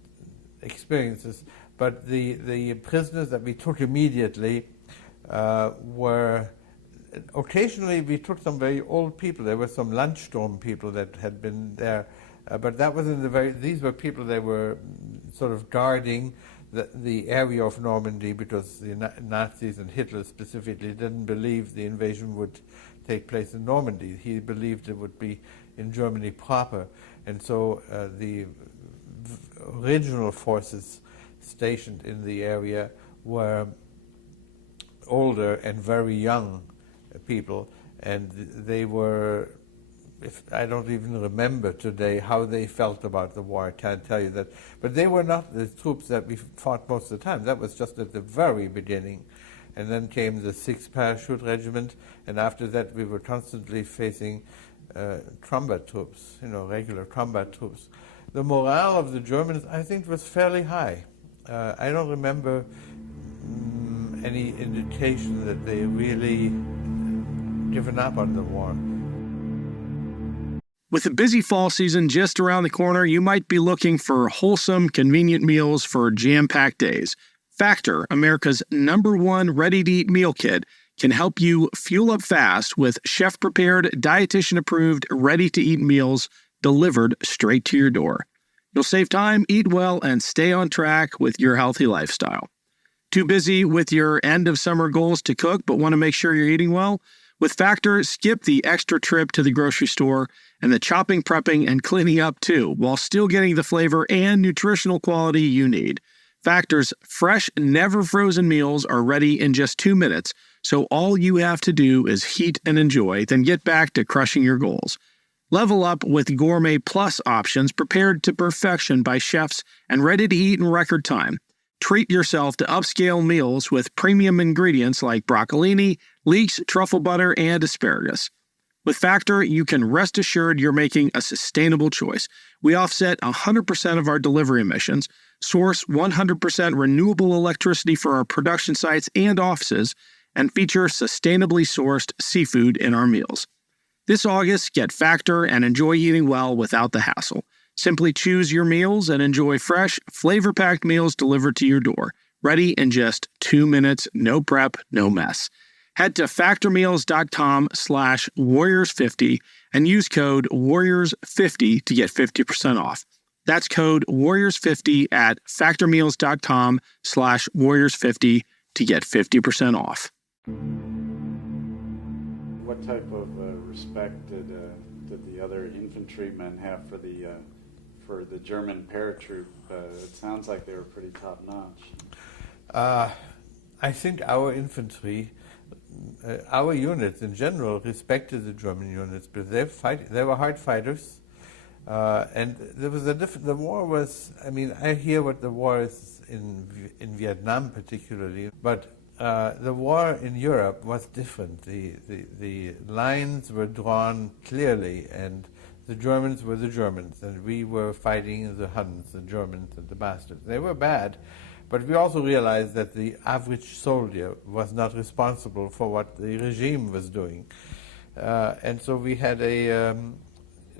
experiences. But the prisoners that we took immediately were, occasionally we took some very old people. There were some Landsturm people that had been there, but that was these were people that were sort of guarding the area of Normandy, because the Nazis and Hitler specifically didn't believe the invasion would take place in Normandy. He believed it would be in Germany proper. And so the original forces stationed in the area were older and very young people, and they were, I don't even remember today how they felt about the war. I can't tell you that. But they were not the troops that we fought most of the time. That was just at the very beginning. And then came the 6th Parachute Regiment, and after that we were constantly facing combat troops, regular combat troops. The morale of the Germans, I think, was fairly high. I don't remember any indication that they really given up on the war. With the busy fall season just around the corner, you might be looking for wholesome, convenient meals for jam-packed days. Factor, America's #1 ready-to-eat meal kit, can help you fuel up fast with chef-prepared, dietitian-approved, ready-to-eat meals delivered straight to your door. You'll save time, eat well, and stay on track with your healthy lifestyle. Too busy with your end-of-summer goals to cook but want to make sure you're eating well? With Factor, skip the extra trip to the grocery store and the chopping, prepping, and cleaning up too, while still getting the flavor and nutritional quality you need. Factor's fresh, never-frozen meals are ready in just 2 minutes, so all you have to do is heat and enjoy, then get back to crushing your goals. Level up with Gourmet Plus options prepared to perfection by chefs and ready to eat in record time. Treat yourself to upscale meals with premium ingredients like broccolini, leeks, truffle butter, and asparagus. With Factor, you can rest assured you're making a sustainable choice. We offset 100% of our delivery emissions, source 100% renewable electricity for our production sites and offices, and feature sustainably sourced seafood in our meals. This August, get Factor and enjoy eating well without the hassle. Simply choose your meals and enjoy fresh, flavor-packed meals delivered to your door, ready in just 2 minutes, no prep, no mess. Head to factormeals.com/warriors50 and use code warriors50 to get 50% off. That's code warriors50 at factormeals.com/warriors50 to get 50% off. What type of respect did the other infantrymen have for the German paratroop? It sounds like they were pretty top notch. I think our infantry, our units in general, respected the German units, but they were hard fighters, and there was the war was. I mean, I hear what the war is in Vietnam particularly, but the war in Europe was different. The lines were drawn clearly, and the Germans were the Germans, and we were fighting the Huns, the Germans, and the bastards. They were bad, but we also realized that the average soldier was not responsible for what the regime was doing. And so we had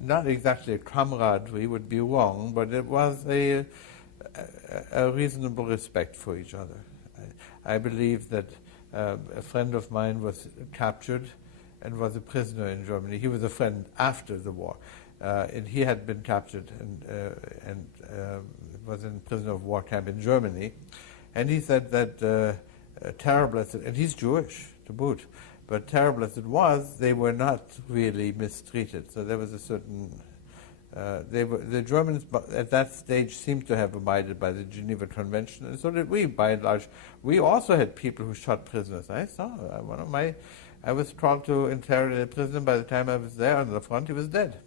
not exactly a camaraderie, would be wrong, but it was a reasonable respect for each other. I believe that a friend of mine was captured and was a prisoner in Germany. He was a friend after the war, and he had been captured and was in prisoner of war camp in Germany. And he said that terrible as it, and he's Jewish to boot, but terrible as it was, they were not really mistreated. So there was a certain the Germans at that stage seemed to have abided by the Geneva Convention, and so did we, by and large. We also had people who shot prisoners. I saw I was called to interrogate a prisoner. By the time I was there on the front, he was dead,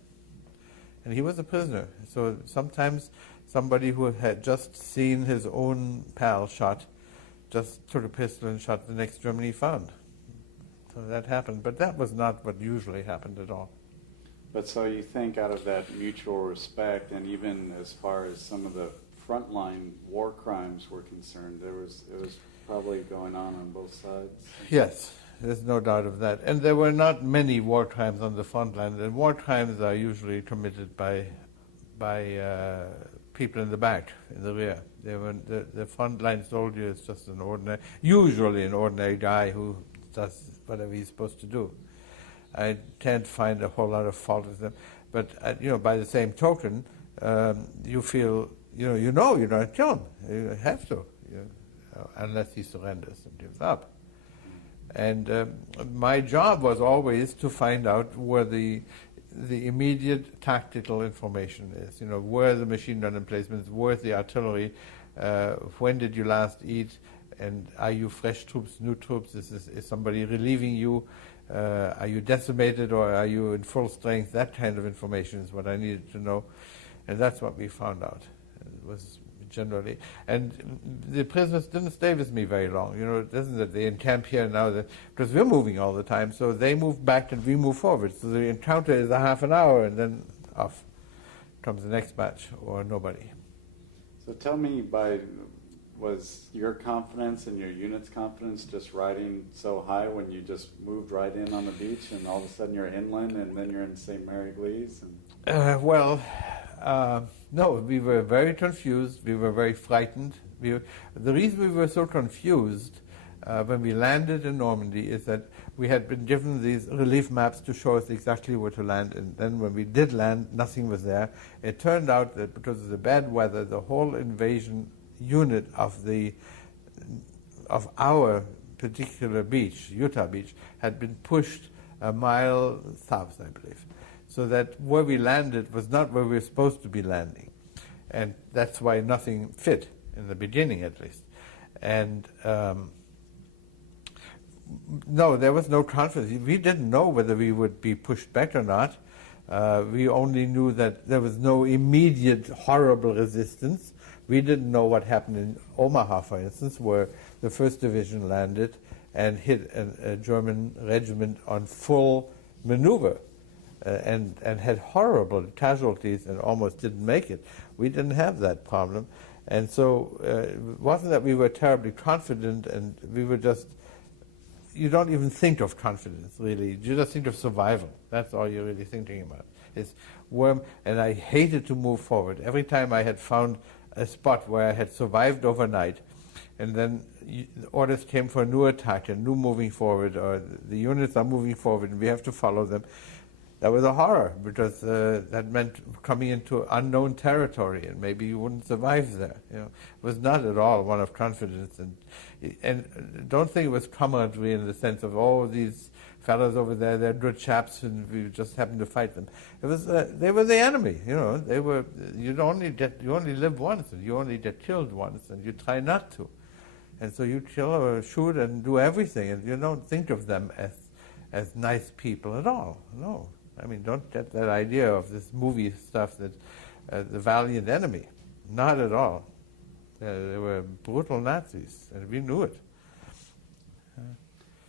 and he was a prisoner. So sometimes somebody who had just seen his own pal shot just took a pistol and shot the next German he found. So that happened, but that was not what usually happened at all. But so you think out of that mutual respect, and even as far as some of the frontline war crimes were concerned, it was probably going on both sides? Yes, there's no doubt of that. And there were not many war crimes on the front line. And war crimes are usually committed by people in the back, in the rear. The frontline soldier is just usually an ordinary guy who does whatever he's supposed to do. I can't find a whole lot of fault with them, but by the same token, you feel you're not kill him. You have to, unless he surrenders and gives up. And my job was always to find out where the immediate tactical information is. Where the machine gun emplacements, where's the artillery, when did you last eat, and are you fresh troops, new troops? Is somebody relieving you? Are you decimated or are you in full strength? That kind of information is what I needed to know, and that's what we found out. It was generally, and the prisoners didn't stay with me very long. It isn't that they encamp here now, because we're moving all the time, so they move back and we move forward. So the encounter is a half an hour, and then off comes the next batch or nobody. So tell me, was your confidence and your unit's confidence just riding so high when you just moved right in on the beach and all of a sudden you're inland and then you're in St. Mary Glees? No, we were very confused. We were very frightened. The reason we were so confused when we landed in Normandy is that we had been given these relief maps to show us exactly where to land, and then when we did land, nothing was there. It turned out that because of the bad weather, the whole invasion unit of our particular beach, Utah Beach, had been pushed a mile south, I believe, so that where we landed was not where we were supposed to be landing, and that's why nothing fit in the beginning, at least. And no, there was no confidence. We didn't know whether we would be pushed back or not. We only knew that there was no immediate horrible resistance. We didn't know what happened in Omaha, for instance, where the 1st Division landed and hit a German regiment on full maneuver and had horrible casualties and almost didn't make it. We didn't have that problem. And so it wasn't that we were terribly confident, and we were just, you don't even think of confidence, really. You just think of survival. That's all you're really thinking about. And I hated to move forward. Every time I had found a spot where I had survived overnight, and then orders came for a new attack, a new moving forward, or the units are moving forward and we have to follow them. That was a horror, because that meant coming into unknown territory, and maybe you wouldn't survive there. It was not at all one of confidence, and don't think it was camaraderie in the sense of, these fellows over there, they're good chaps, and we just happened to fight them. It was they were the enemy. They were. You only live once, and you only get killed once, and you try not to, and so you kill or shoot and do everything, and you don't think of them as nice people at all. No. I mean, don't get that idea of this movie stuff that the valiant enemy. Not at all. They were brutal Nazis, and we knew it.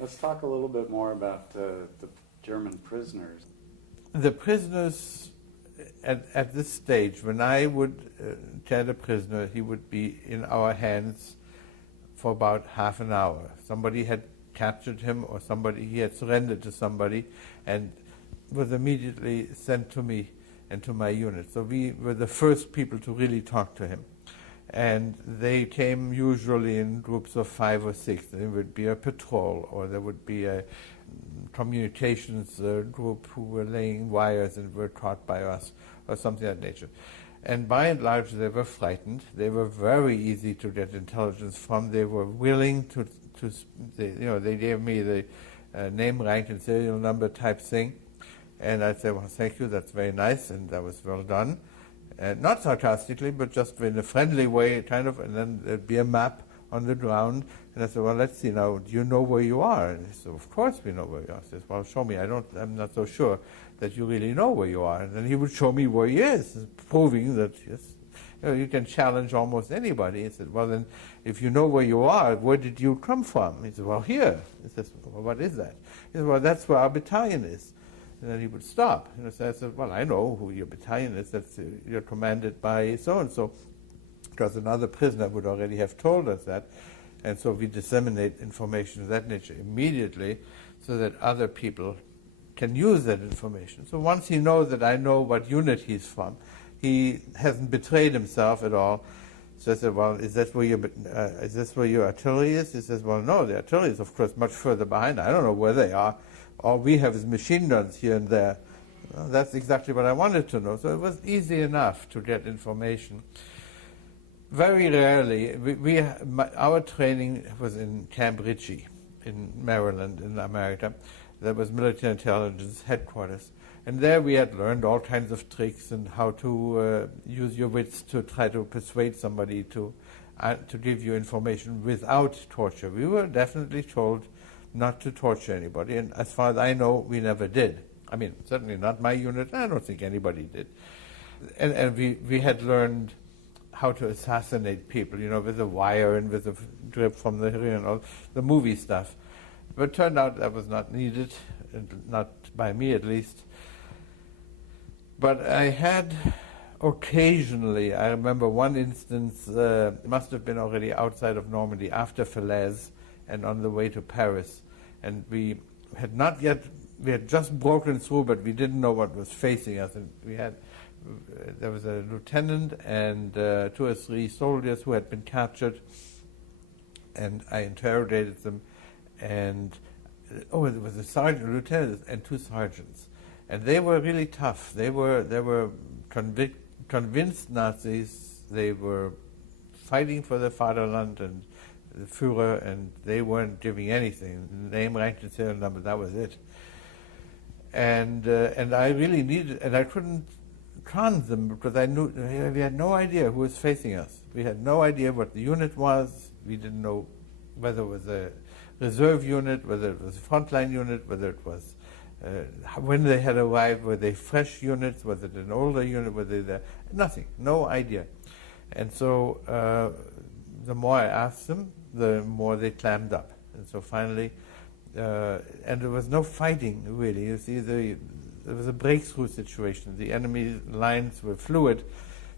Let's talk a little bit more about the German prisoners. The prisoners, at this stage, when I would get a prisoner, he would be in our hands for about half an hour. Somebody had captured him, or he had surrendered to somebody, and was immediately sent to me and to my unit. So we were the first people to really talk to him. And they came usually in groups of 5 or 6. There would be a patrol, or there would be a communications group who were laying wires and were taught by us, or something of that nature. And by and large, they were frightened. They were very easy to get intelligence from. They were willing to they gave me the name, rank, and serial number type thing. And I said, well, thank you, that's very nice, and that was well done. Not sarcastically, but just in a friendly way, kind of, and then there'd be a map on the ground. And I said, well, let's see now, do you know where you are? And he said, of course we know where you are. I said, well, show me. I'm not so sure that you really know where you are. And then he would show me where he is, proving that, yes, you can challenge almost anybody. He said, well, then, if you know where you are, where did you come from? He said, well, here. He says, well, what is that? He said, well, that's where our battalion is. And then he would stop. So I said, well, I know who your battalion is. That's you're commanded by so-and-so. Because another prisoner would already have told us that. And so we disseminate information of that nature immediately so that other people can use that information. So once he knows that I know what unit he's from, he hasn't betrayed himself at all. So I said, well, is this where your artillery is? He says, well, no, the artillery is, of course, much further behind. I don't know where they are. All we have is machine guns here and there. Well, that's exactly what I wanted to know. So it was easy enough to get information. Very rarely, our training was in Camp Ritchie in Maryland, in America. That was military intelligence headquarters. And there we had learned all kinds of tricks and how to use your wits to try to persuade somebody to give you information without torture. We were definitely told not to torture anybody, and as far as I know, we never did. I mean, certainly not my unit. I don't think anybody did. And we had learned how to assassinate people, with a wire and with a drip from the all the movie stuff. But it turned out that was not needed, not by me at least. But I had occasionally, I remember one instance, it must have been already outside of Normandy, after Falaise, and on the way to Paris. And we had just broken through, but we didn't know what was facing us. And there was a lieutenant and 2 or 3 soldiers who had been captured, and I interrogated them, and there was a sergeant, a lieutenant, and 2 sergeants. And they were really tough. They were convinced Nazis. They were fighting for their fatherland and the Führer, and they weren't giving anything. Name, rank, and serial number, that was it. And I really needed, and I couldn't con them because I knew we had no idea who was facing us. We had no idea what the unit was. We didn't know whether it was a reserve unit, whether it was a frontline unit, whether it was when they had arrived, were they fresh units, was it an older unit, were they there? Nothing, no idea. And so the more I asked them, the more they clammed up. And so finally, and there was no fighting, really. You see, there was a breakthrough situation. The enemy lines were fluid,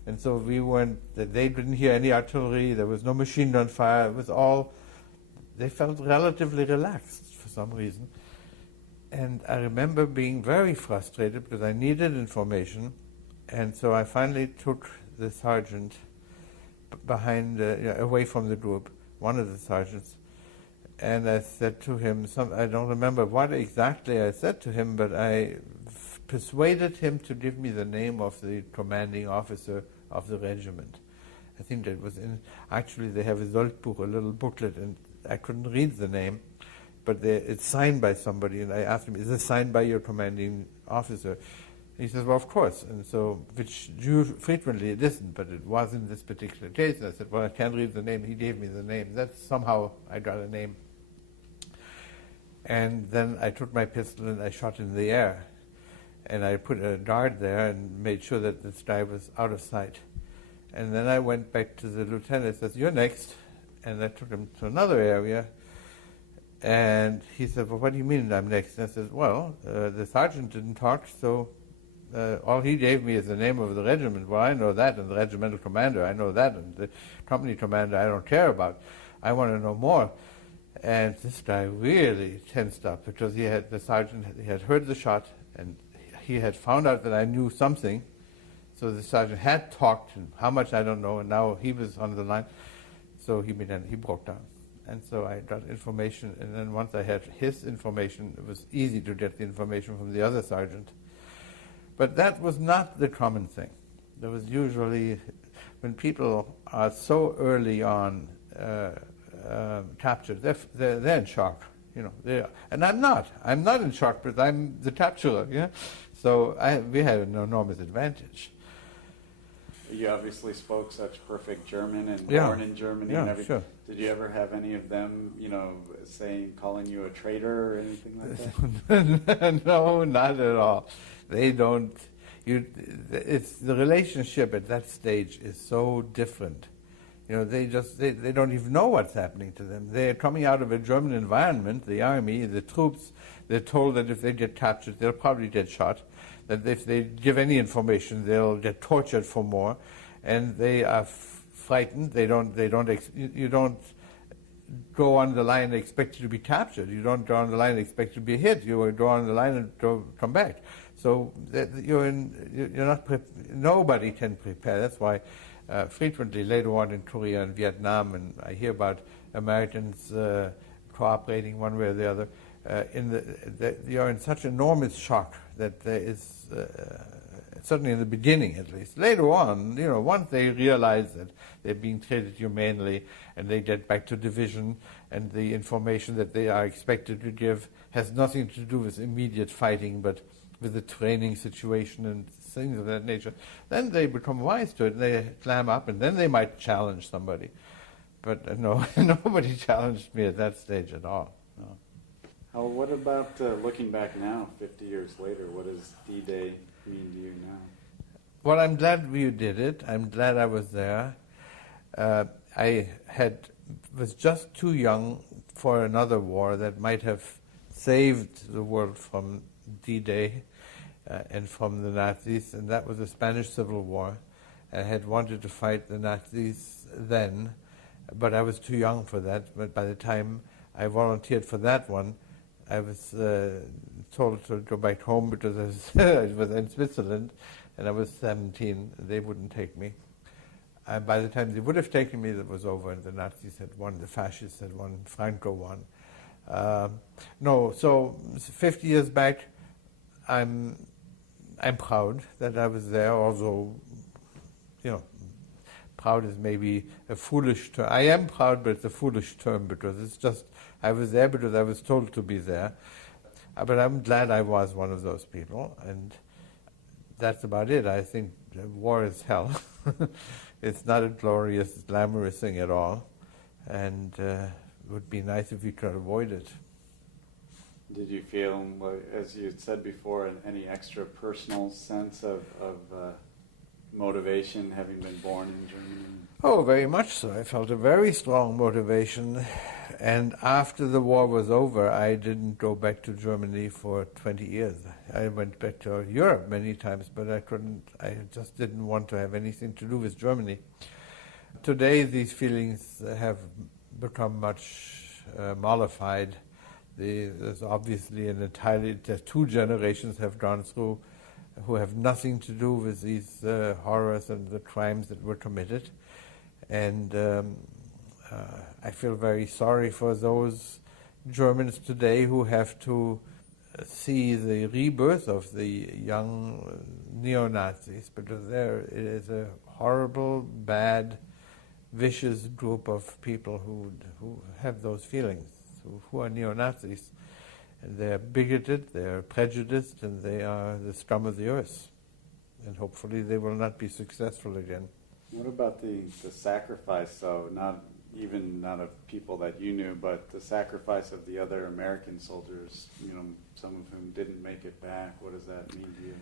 and so they didn't hear any artillery, there was no machine gun fire, it was all, they felt relatively relaxed for some reason. And I remember being very frustrated because I needed information, and so I finally took the sergeant behind, away from the group, one of the sergeants, and I said to him, I don't remember what exactly I said to him, but I persuaded him to give me the name of the commanding officer of the regiment. I think that was actually they have a Soldbuch, a little booklet, and I couldn't read the name, but it's signed by somebody, and I asked him, is it signed by your commanding officer? He says, well, of course. And so, which frequently it isn't, but it was in this particular case. And I said, well, I can't read the name. He gave me the name. That's somehow I got a name. And then I took my pistol and I shot in the air. And I put a guard there and made sure that this guy was out of sight. And then I went back to the lieutenant and says, you're next. And I took him to another area. And he said, well, what do you mean I'm next? And I said, well, the sergeant didn't talk, so all he gave me is the name of the regiment. Well, I know that, and the regimental commander, I know that, and the company commander I don't care about. I want to know more. And this guy really tensed up because the sergeant had heard the shot, and he had found out that I knew something. So the sergeant had talked, and how much I don't know, and now he was on the line. So he broke down. And so I got information, and then once I had his information, it was easy to get the information from the other sergeant. But that was not the common thing. There was usually, when people are so early on captured, they're in shock. And I'm not in shock, but I'm the capturer. Yeah, so we had an enormous advantage. You obviously spoke such perfect German and Yeah. born in Germany Yeah, and everything. sure. Did you ever have any of them, calling you a traitor or anything like that? No, not at all. They don't. It's the relationship at that stage is so different. They don't even know what's happening to them. They're coming out of a German environment, the army, the troops. They're told that if they get captured, they'll probably get shot. That if they give any information, they'll get tortured for more, and they are frightened. You don't go on the line and expect to be captured. You don't go on the line and expect to be hit. You go on the line and come back. So nobody can prepare. That's why frequently later on in Korea and Vietnam, and I hear about Americans cooperating one way or the other. You're in such enormous shock that there is, certainly in the beginning at least. Later on, once they realize that they're being treated humanely and they get back to division and the information that they are expected to give has nothing to do with immediate fighting but with the training situation and things of that nature, then they become wise to it and they clam up and then they might challenge somebody. But no, nobody challenged me at that stage at all. No. What about looking back now, 50 years later? What does D-Day mean to you now? Well, I'm glad we did it. I'm glad I was there. I was just too young for another war that might have saved the world from D-Day and from the Nazis, and that was the Spanish Civil War. I had wanted to fight the Nazis then, but I was too young for that. But by the time I volunteered for that one, I was told to go back home because I was in Switzerland, and I was 17. They wouldn't take me. By the time they would have taken me, it was over, and the Nazis had won, the fascists had won, Franco won. So 50 years back, I'm proud that I was there, although, proud is maybe a foolish term. I am proud, but it's a foolish term because it's just, I was there because I was told to be there. But I'm glad I was one of those people, and that's about it. I think war is hell. It's not a glorious, glamorous thing at all, and it would be nice if we could avoid it. Did you feel, as you had said before, any extra personal sense of motivation having been born in Germany? Oh, very much so. I felt a very strong motivation. And after the war was over, I didn't go back to Germany for 20 years. I went back to Europe many times, but I just didn't want to have anything to do with Germany. Today, these feelings have become much mollified. There's obviously two generations have gone through who have nothing to do with these horrors and the crimes that were committed. And I feel very sorry for those Germans today who have to see the rebirth of the young neo-Nazis, because it is a horrible, bad, vicious group of people who have those feelings, who are neo-Nazis. And they're bigoted, they're prejudiced, and they are the scum of the earth. And hopefully they will not be successful again. What about the sacrifice, though, not of people that you knew, but the sacrifice of the other American soldiers, some of whom didn't make it back? What does that mean to you?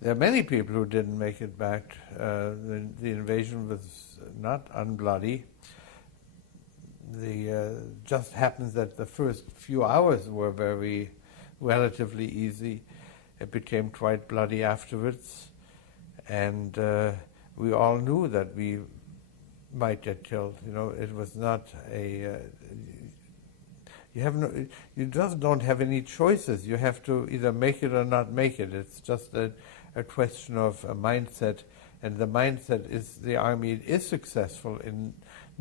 There are many people who didn't make it back. The invasion was not unbloody. Just happens that the first few hours were relatively easy. It became quite bloody afterwards, and we all knew that we might get killed. It was not you just don't have any choices. You have to either make it or not make it. It's just a question of a mindset, and the mindset is the Army is successful in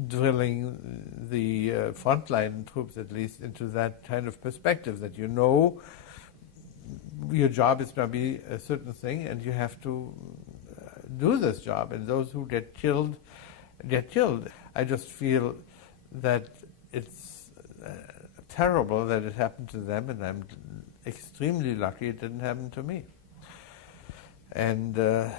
drilling the frontline troops, at least, into that kind of perspective, that you know your job is going to be a certain thing, and you have to do this job, and those who get killed, get killed. I just feel that it's terrible that it happened to them, and I'm extremely lucky it didn't happen to me. And the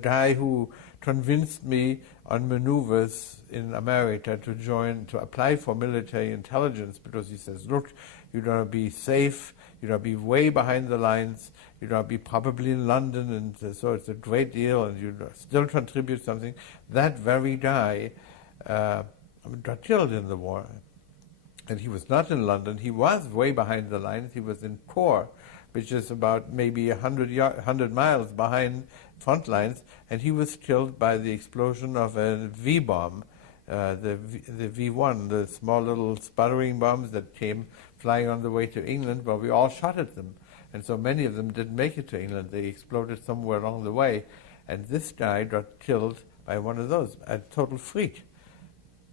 guy who convinced me on maneuvers in America to apply for military intelligence, because he says, look, you're going to be safe, you're going to be way behind the lines, you're going to be probably in London, and so it's a great deal, and you still contribute something. That very guy got killed in the war. And he was not in London. He was way behind the lines. He was in Corps, which is about maybe 100 miles behind front lines, and he was killed by the explosion of a V-bomb, the V1, the small little sputtering bombs that came flying on the way to England, but we all shot at them. And so many of them didn't make it to England. They exploded somewhere along the way. And this guy got killed by one of those, a total freak.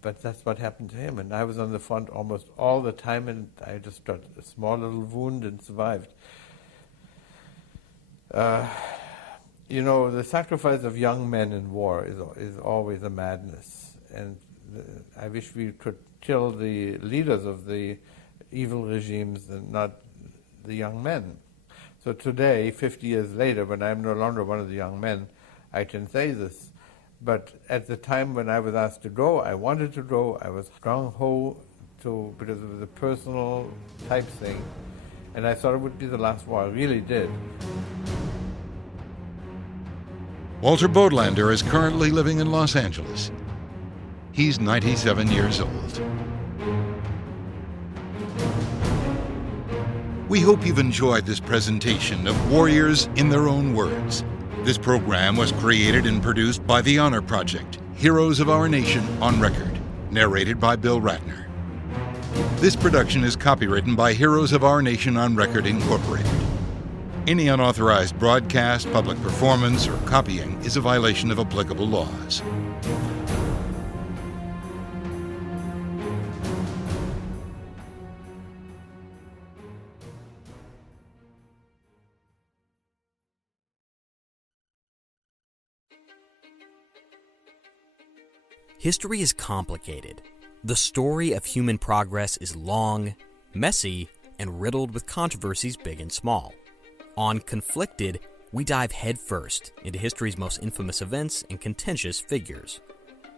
But that's what happened to him. And I was on the front almost all the time, and I just got a small little wound and survived. You know, the sacrifice of young men in war is always a madness. And I wish we could kill the leaders of the evil regimes and not the young men. So today, 50 years later, when I'm no longer one of the young men, I can say this. But at the time when I was asked to go, I wanted to go. I was gung-ho because it was a personal type thing. And I thought it would be the last war. I really did. Walter Bodlander is currently living in Los Angeles. He's 97 years old. We hope you've enjoyed this presentation of Warriors in Their Own Words. This program was created and produced by the Honor Project, Heroes of Our Nation on Record, narrated by Bill Ratner. This production is copywritten by Heroes of Our Nation on Record, Incorporated. Any unauthorized broadcast, public performance, or copying is a violation of applicable laws. History is complicated. The story of human progress is long, messy, and riddled with controversies big and small. On Conflicted, we dive headfirst into history's most infamous events and contentious figures.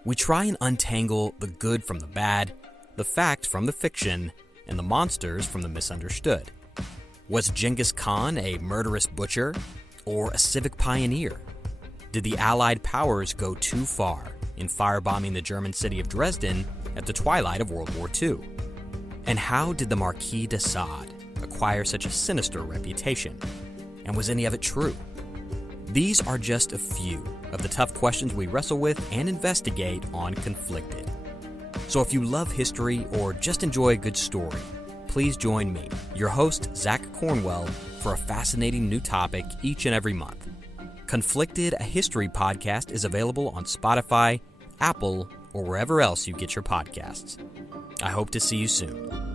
We try and untangle the good from the bad, the fact from the fiction, and the monsters from the misunderstood. Was Genghis Khan a murderous butcher or a civic pioneer? Did the Allied powers go too far in firebombing the German city of Dresden at the twilight of World War II? And how did the Marquis de Sade acquire such a sinister reputation? And was any of it true? These are just a few of the tough questions we wrestle with and investigate on Conflicted. So if you love history or just enjoy a good story, please join me, your host, Zach Cornwell, for a fascinating new topic each and every month. Conflicted, a history podcast, is available on Spotify, Apple, or wherever else you get your podcasts. I hope to see you soon.